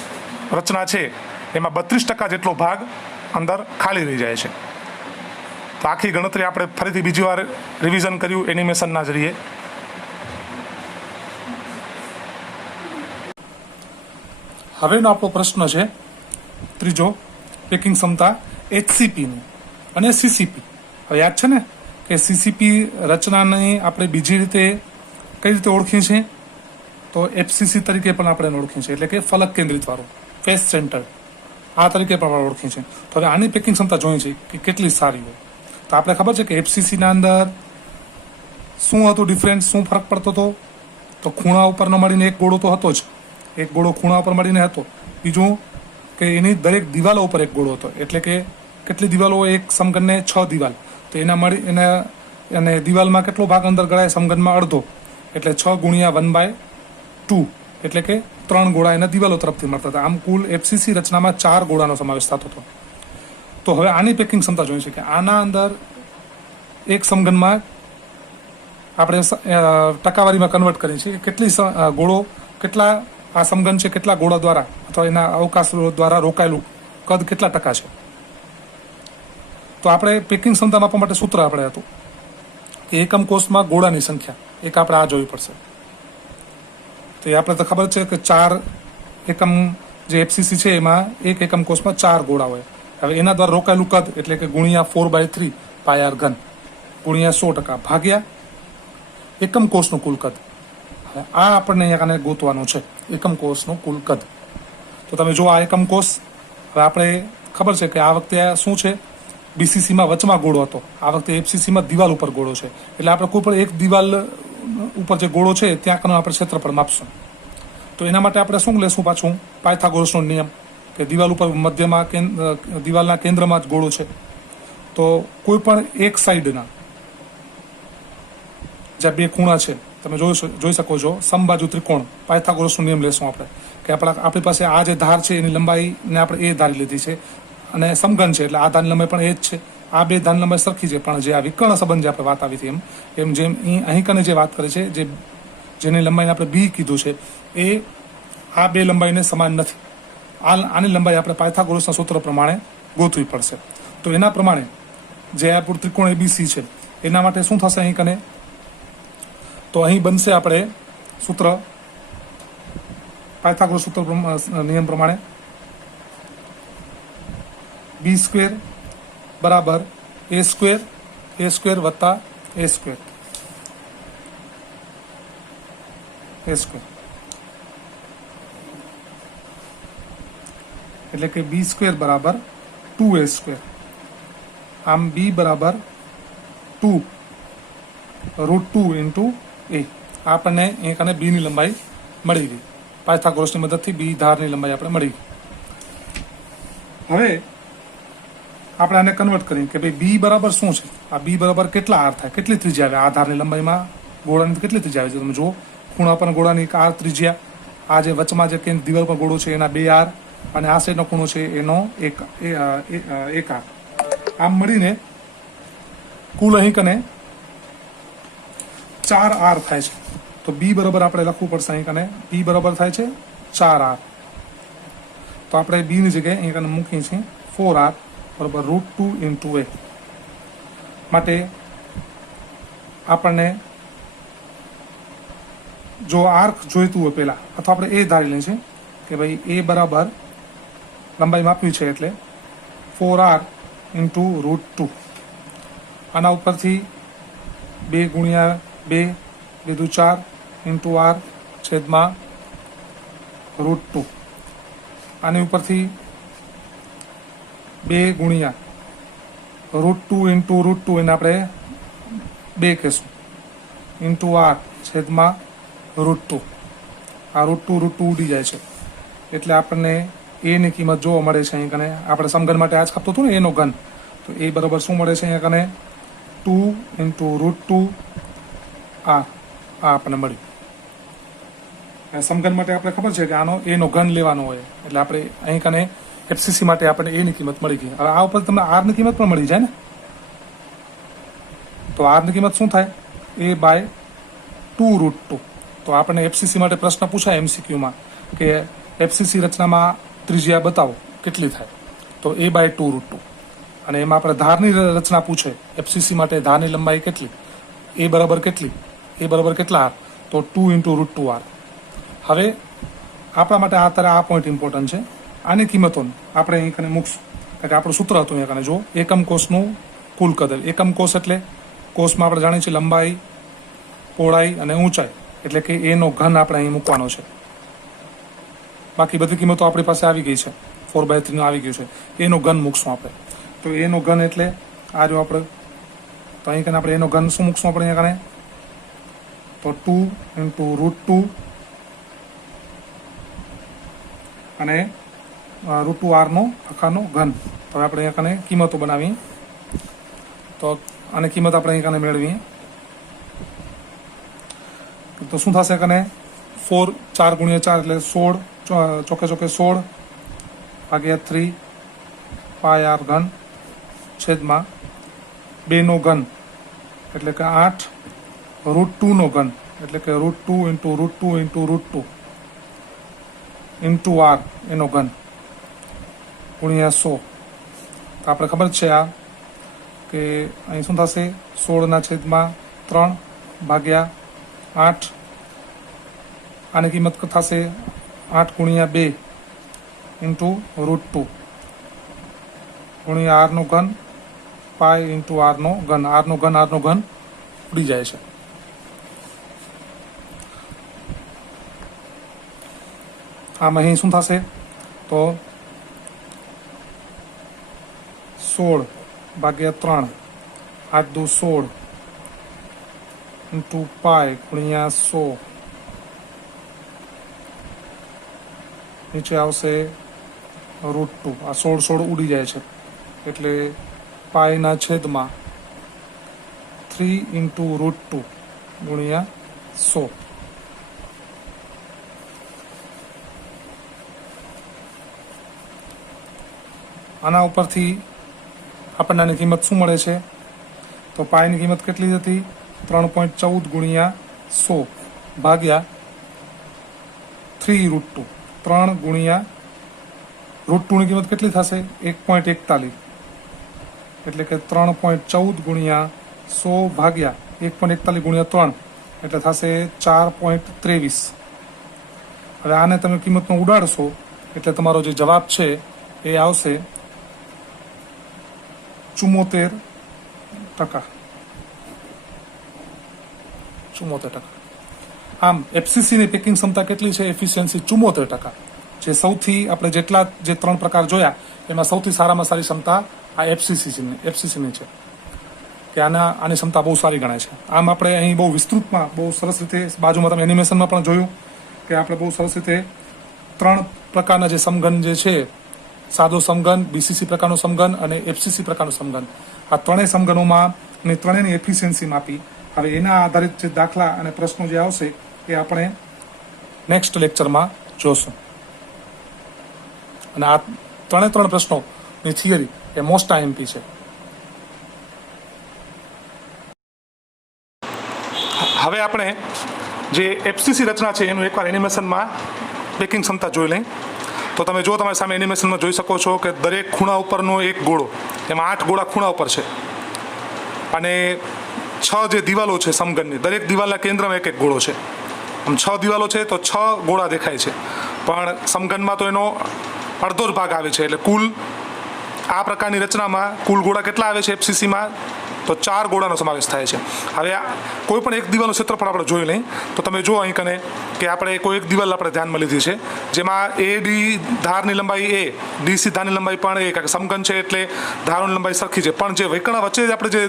રચના છે એમાં 32% જેટલો ભાગ અંદર ખાલી રહી જાય છે. તો આખી ગણતરી આપણે ફરીથી બીજી વાર રિવિઝન કર્યું એનિમેશનના જરીએ. હવેનો આપણો પ્રશ્ન છે ત્રીજો, પેકિંગ ક્ષમતા HCPની અને CCP. હવે યાદ છે ને કે CCP રચનાને આપણે બીજી રીતે કઈ રીતે ઓળખીએ છીએ, તો FCC તરીકે પણ આપણે ઓળખીએ છીએ, એટલે કે ફલક કેન્દ્રિત વાળું, ફેસ સેન્ટર, આ તરીકે પણ આપણે ઓળખીએ છીએ. તો હવે આની પેકિંગ ક્ષમતા જોઈએ છે કે કેટલી સારી હોય. તો આપણે ખબર છે કે FCCના અંદર શું હતું ડિફરન્સ, શું ફરક પડતો હતો, તો ખૂણા ઉપરનો મળીને એક ગોળો તો હતો જ, એક ગોળો ખૂણા ઉપર મળીને હતો. બીજું કે એની દરેક દિવાલો ઉપર એક ગોળો હતો, એટલે કે કેટલી દિવાલો, એક સમઘનને 6 દિવાલ, તો એને દિવાલમાં કેટલો ભાગ અંદર ગણાય, સમઘનમાં અડધો, એટલે 6 ગુણ્યા 1/2, એટલે કે 3 ગોળા એના દિવાલો તરફથી મળતા હતા. આમ કુલ FCC રચનામાં 4 ગોળાનો સમાવેશ થતો હતો. તો હવે આની પેકિંગ ક્ષમતા જોઈએ છે કે આના અંદર એક સમઘનમાં આપણે ટકાવારીમાં કન્વર્ટ કરીએ છીએ, કેટલી ગોળો, કેટલા આ સમઘન છે, કેટલા ગોળા દ્વારા અથવા એના અવકાશ દ્વારા રોકાયેલું કદ કેટલા ટકા છે. તો આપણે પેકિંગ ક્ષમતા માપવા માટે સૂત્ર આપણે હતું કે એકમ કોષમાં ગોળાની સંખ્યા, એક આપણે આ જોવી પડશે. તો એ આપણે તો ખબર છે કે 4 એકમ જે FCC છે એમાં એક એકમ કોષમાં 4 ગોળા હોય. હવે એના દ્વારા રોકાયેલું કદ એટલે કે ગુણ્યા 4/3 πr ઘન ગુણ્યા 100% ભાગ્યા એકમ કોષનું કુલ કદ. હવે આ આપણને અહીંયા ગોતવાનું છે, એકમ કોષનું કુલ કદ. તો તમે જો આ એકમ કોષ, હવે આપણે ખબર છે કે આ વખતે શું છે, BCCમાં વચમાં ગોળો હતો, આ વખતે FCCમાં દિવાલ ઉપર ગોળો છે, એટલે આપણે કોઈ પણ એક દિવાલ ઉપર જે ગોળો છે ત્યાં કનો આપણે ક્ષેત્રફળ માપશું. તો એના માટે આપણે શું લેશું, પાછું પાયથાગોરસનો નિયમ, કે દિવાલ ઉપર મધ્યમાં દિવાલના કેન્દ્રમાં જ ગોળો છે. તો કોઈ પણ એક સાઈડના જ્યાં 2 ખૂણા છે તમે જોઈ શકો છો, સમબાજુ ત્રિકોણ, પાયથાગોરસનો નિયમ લેશું આપણે કે આપણી પાસે આ જે ધાર છે એની લંબાઈને આપણે એ ધારી લીધી છે અને સમઘન છે એટલે આ ધારની લંબાઈ પણ એ જ છે. આ 2 ધારની લંબાઈ સરખી છે, પણ જે આ વિકર્ણ સંબંધ જે આપણે વાત આવી હતી એમ જેમ અહીં કને જે વાત કરી છે, જેની લંબાઈને આપણે B કીધું છે, એ આ 2 લંબાઈને સમાન નથી. આની લંબાઈ આપણે પાયથાગોરસના સૂત્ર પ્રમાણે ગોતવી પડશે. તો એના પ્રમાણે જે આપણું ત્રિકોણ ABC છે એના માટે શું થશે અહીં કને, તો અહીં બનશે આપણે સૂત્ર પાયથાગોરસ સૂત્ર નિયમ પ્રમાણે B² બરાબર A² વત્તા A². એટલે કે B² બરાબર 2A². આમ B બરાબર 2√2 × A. આપણને અહીંયા B ની લંબાઈ મળી ગઈ, પાયથાગોરસની મદદથી B ધારની લંબાઈ આપણે મળી ગઈ. હવે આપણે આને કન્વર્ટ કરીએ કે ભાઈ B બરાબર શું છે, આ B બરાબર કેટલા R થાય, કેટલી ત્રિજ્યા આવે, આ ધારની લંબાઈમાં ગોળાની કેટલી ત્રિજ્યા આવે છે. તમે જુઓ, ખૂણા પર ગોળાની એક R ત્રિજ્યા, આ જે વચમાં જે દિવાલ પર ગોળો છે એના 2 R, અને આ સાઈડનો ખૂણો છે એનો 1 R. આમ મળીને કુલ અહીં કને 4 R થાય છે. તો B બરાબર આપણે લખવું પડશે અહીં કને, B બરાબર થાય છે 4 R. તો આપણે B ની જગ્યાએ અહીં કને મૂકીએ છીએ 4R બરાબર √2 × A. માટે આપણને જો આર્ક જોઈતું હોય પહેલાં, અથવા આપણે એ ધારી લઈએ છીએ કે ભાઈ એ બરાબર લંબાઈ માપવી છે એટલે 4r ઇન્ટુ √2. આના ઉપરથી 2 ગુણ્યા 2 લીધું 4 ઇન્ટુ r છેદમાં √2. આની ઉપરથી 2 ગુણ્યા √2 ઇન્ટુ √2 એને આપણે 2 કહેશું ઇન્ટુ r છેદમાં √2. આ √2 ઉડી જાય છે એટલે આપણને એની કિંમત જોવા મળે છે અહીં કને. આપણે સમઘન માટે આજ ખપતું હતું ને એનો ઘન, તો એ બરાબર શું મળે છે અહીંયા કને 2 ઇન્ટુ √2 r. આ આપણને મળ્યું. સમઘન માટે આપણે ખબર છે કે આનો એનો ઘન લેવાનો હોય એટલે આપણે અહીં કને એફસીસી માટે આપણને એની કિંમત મળી ગઈ. હવે આ ઉપર તમને આરની કિંમત પણ મળી જાય ને, તો આરની કિંમત શું થાય a/2 √2. તો આપણને એફસીસી માટે પ્રશ્ન પૂછાય એમસીક્યુમાં કે એફસીસી રચનામાં ત્રિજ્યા બતાવો કેટલી થાય, તો a/2 √2. અને એમાં આપણે ધારની રચના પૂછે એફસીસી માટે ધારની લંબાઈ કેટલી, એ બરાબર કેટલી, એ બરાબર કેટલા r, તો 2 ઇન્ટુ √2r. હવે આપણા માટે આ પોઈન્ટ ઇમ્પોર્ટન્ટ છે. આની કિંમતોને આપણે અહીં કને મૂકશું કારણ કે આપણું સૂત્ર હતું અહીંયા કને જો એકમ કોષનું કુલ કદ. એકમ કોષ એટલે કોષમાં આપણે જાણીએ છીએ લંબાઈ, પહોળાઈ અને ઊંચાઈ, એટલે કે એનો ઘન આપણે અહીં મૂકવાનો છે. બાકી બધી કિંમતો આપણી પાસે આવી ગઈ છે, 4/3 આવી ગયું છે. એનો ઘન મૂકશું આપણે. તો એનો ઘન એટલે આ જો આપણે, તો અહીં કને આપણે એનો ઘન શું મૂકશું આપણે અહીંયા કને, તો 2 ઇન્ટુ √2 અને √2r નો આખાનો ઘન. તો આપણે અહીંયા કને કિંમતો બનાવીએ, તો આની કિંમત આપણે અહીં કને મેળવીએ તો શું થશે કને 4 ગુણ્યા 4 એટલે 16 ચોકે 16 ભાગ્યા 3 πr ઘન છેદમાં 2 નો ઘન એટલે કે 8 √2 નો ઘન એટલે કે √2 ઇન્ટુ √2 ઇન્ટુ √2 ઇન્ટુ r એનો ઘન ગુણ્યા 100. તો આપણે ખબર છે આ કે અહીં શું થશે 16/3 ભાગ્યા 8. આની કિંમત થશે 8 ગુણ્યા 2 ઇન્ટુ √2 ગુણ્યા r નો ઘન પાઈ ઇન્ટુ r નો ઘન. r નો ઘન ઉડી જાય છે. આમ અહીં શું થશે તો 16/3 8 દુ 16 ઇન્ટુ પાઈ ગુણ્યા 100 નીચે આવશે √2. આ 16 ઉડી જાય છે એટલે પાઈના છેદમાં 3 ઇન્ટુ √2 ગુણ્યા 100. આના ઉપરથી આપણને આની કિંમત શું મળે છે તો પાઈની કિંમત કેટલી હતી 3.14 ગુણ્યા 100 ભાગ્યા 3 √2. 3 ગુણ્યા √2 ની કિંમત કેટલી થશે 1.41 એટલે કે 3.14 ગુણ્યા 100 ભાગ્યા 1.41 ગુણ્યા 3 એટલે થશે 4.23. હવે આને તમે કિંમતનો ઉડાડશો એટલે તમારો જે જવાબ છે એ આવશે 74%. 74%. આમ એફસીસીની પેકિંગ ક્ષમતા કેટલી છે એફિશિયન્સી 74%. જે સૌથી આપણે જેટલા જે 3 પ્રકાર જોયા એમાં સૌથી સારામાં સારી ક્ષમતા આ એફસીસીની છે કે આની ક્ષમતા બહુ સારી ગણાય છે. આમ આપણે અહીં બહુ વિસ્તૃતમાં બહુ સરસ રીતે બાજુમાં તમે એનિમેશનમાં પણ જોયું કે આપણે બહુ સરસ રીતે 3 પ્રકારના જે સમઘન જે છે સાદો સમઘન, બીસીસી પ્રકારનો સમઘન અને એફસીસી પ્રકારનું સમઘન, આ ત્રણેય સમઘનોમાં અને ત્રણેયની એફિશિયન્સી માપી. હવે એના આધારિત જે દાખલા અને પ્રશ્નો જે આવશે એ આપણે નેક્સ્ટ લેક્ચરમાં જોશું. અને આ ત્રણે પ્રશ્નોની થિયરી એ મોસ્ટ આઈએમપી છે. હવે આપણે જે એફસીસી રચના છે એનું એકવાર એનિમેશનમાં પેકિંગ ક્ષમતા જોઈ લઈએ. તો તમે જો તમારી સામે એનિમેશનમાં જોઈ શકો છો કે દરેક ખૂણા ઉપરનો એક ગોળો, એમાં 8 ગોળા ખૂણા ઉપર છે અને 6 જે દિવાલો છે સમઘનની, દરેક દિવાલના કેન્દ્રમાં એક ગોળો છે. આમ 6 દિવાલો છે તો 6 ગોળા દેખાય છે, પણ સમઘનમાં તો એનો અડધો જ ભાગ આવે છે. એટલે કુલ આ પ્રકારની રચનામાં કુલ ગોળા કેટલા આવે છે એફસીસીમાં? તો 4 ગોળાનો સમાવેશ થાય છે. હવે કોઈ પણ એક દિવાલનું ક્ષેત્રફળ આપણે જોઈ લઈએ તો તમે જુઓ અહીં કને કે આપણે કોઈ એક દિવાલ આપણે ધ્યાનમાં લીધી છે, જેમાં AD ધારની લંબાઈ A, DC ધારની લંબાઈ પણ A, કારણ કે સમઘન છે એટલે ધારોની લંબાઈ સરખી છે. પણ જે વિકર્ણ વચ્ચે આપણે જે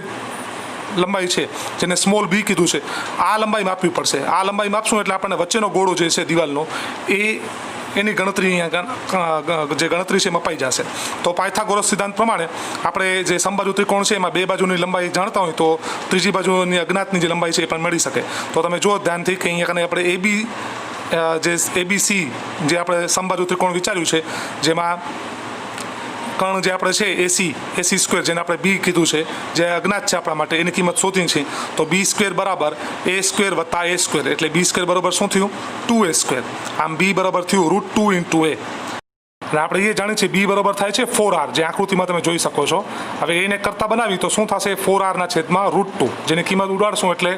લંબાઈ છે, જેને સ્મોલ b કીધું છે, આ લંબાઈ માપવી પડશે. આ લંબાઈ માપશું એટલે આપણને વચ્ચેનો ગોળો જે છે દિવાલનો એની ગણતરી અહીંયા જે ગણતરી છે મપાઈ જશે. તો પાયથાગોરસ સિદ્ધાંત પ્રમાણે આપણે જે સમબાજુ ત્રિકોણ છે એમાં બે બાજુની લંબાઈ જાણતા હોય તો ત્રીજી બાજુની અજ્ઞાતની જે લંબાઈ છે એ પણ મળી શકે. તો તમે જુઓ ધ્યાનથી કે અહીંયા કને આપણે જે ABC જે આપણે સમબાજુ ત્રિકોણ વિચાર્યું છે, જેમાં કર્ણ જે આપણે છે AC સ્ક્વેર, જેને આપણે B કીધું છે, જે અજ્ઞાત છે આપણા માટે, એની કિંમત શોધવી છે. તો B સ્ક્વેર બરાબર A સ્ક્વેર વત્તા A સ્ક્વેર, એટલે B સ્ક્વેર બરાબર શું થયું? 2A square. આમ B બરાબર થયું √2 × A. અને આપણે એ જાણીએ છીએ B બરાબર થાય છે 4R, જે આકૃતિમાં તમે જોઈ શકો છો. હવે એને કરતા બનાવી તો શું થશે? 4R ના છેદમાં √2, જેની કિંમત ઉડાડશું એટલે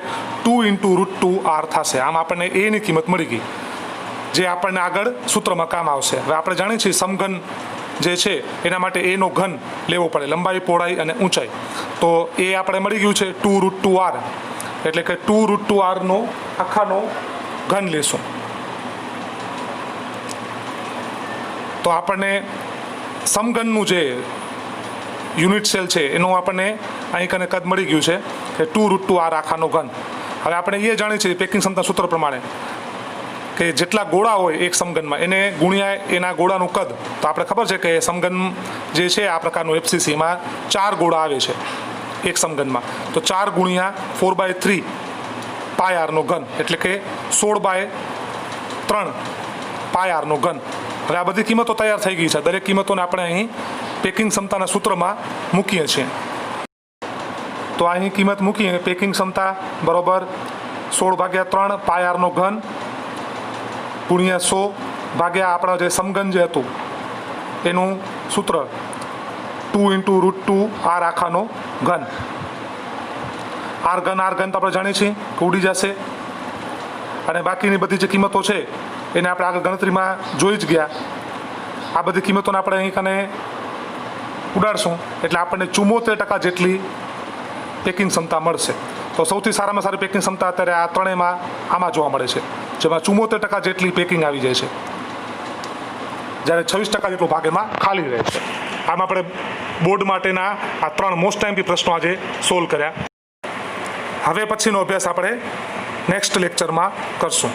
2 × √2R થશે. આમ આપણને A ની કિંમત મળી ગઈ, જે આપણને આગળ સૂત્રમાં કામ આવશે. હવે આપણે જાણીએ છીએ સમઘન જે છે એના માટે A નો ઘન લેવો પડે, લંબાઈ, પહોળાઈ અને ઊંચાઈ. તો એ આપણે મળી ગયું છે 2 √2R, એટલે કે 2 √2R નો આખાનો ઘન લેશું. તો આપણને સમઘનનું જે યુનિટ સેલ છે એનું આપણને અહીં કને કદ મળી ગયું છે કે 2 √2R આખાનો ઘન. હવે આપણે એ જાણીએ છીએ પેકિંગ ક્ષમતા સૂત્ર પ્રમાણે કે જેટલા ગોળા હોય એક સમઘનમાં એને ગુણ્યા એના ગોળાનું કદ. તો આપણે ખબર છે કે સમઘન જે છે આ પ્રકારનું એફસીસીમાં 4 ગોળા આવે છે એક સમઘનમાં. તો 4 ગુણ્યા 4/3 πr નો ઘન, એટલે કે 16/3 πr નો ઘન. હવે આ બધી કિંમતો તૈયાર થઈ ગઈ છે. દરેક કિંમતોને આપણે અહીં પેકિંગ ક્ષમતાના સૂત્રમાં મૂકીએ છીએ. તો અહીં કિંમત મૂકીએ, પેકિંગ ક્ષમતા બરોબર 16/3 πr નો ઘન ગુણ્યા 100 ભાગ્યા આપણા જે સમઘન જે હતું એનું સૂત્ર 2 × √2R આખાનો ઘન. R ઘન તો આપણે જાણીએ છીએ કે ઉડી જશે, અને બાકીની બધી જે કિંમતો છે એને આપણે આગળ ગણતરીમાં જોઈ જ ગયા. આ બધી કિંમતોને આપણે અહીં કને ઉડાડશું એટલે આપણને 74% જેટલી પેકિંગ ક્ષમતા મળશે. તો સૌથી સારામાં સારી પેકિંગ ક્ષમતા અત્યારે આ ત્રણેયમાં આમાં જોવા મળે છે, જેમાં 74% જેટલી પેકિંગ આવી જાય છે, જ્યારે 26% જેટલો ભાગ એમાં ખાલી રહે છે. આમ આપણે બોર્ડ માટેના આ 3 મોસ્ટ ટાઈમથી પ્રશ્નો આજે સોલ્વ કર્યા. હવે પછીનો અભ્યાસ આપણે નેક્સ્ટ લેક્ચરમાં કરશું.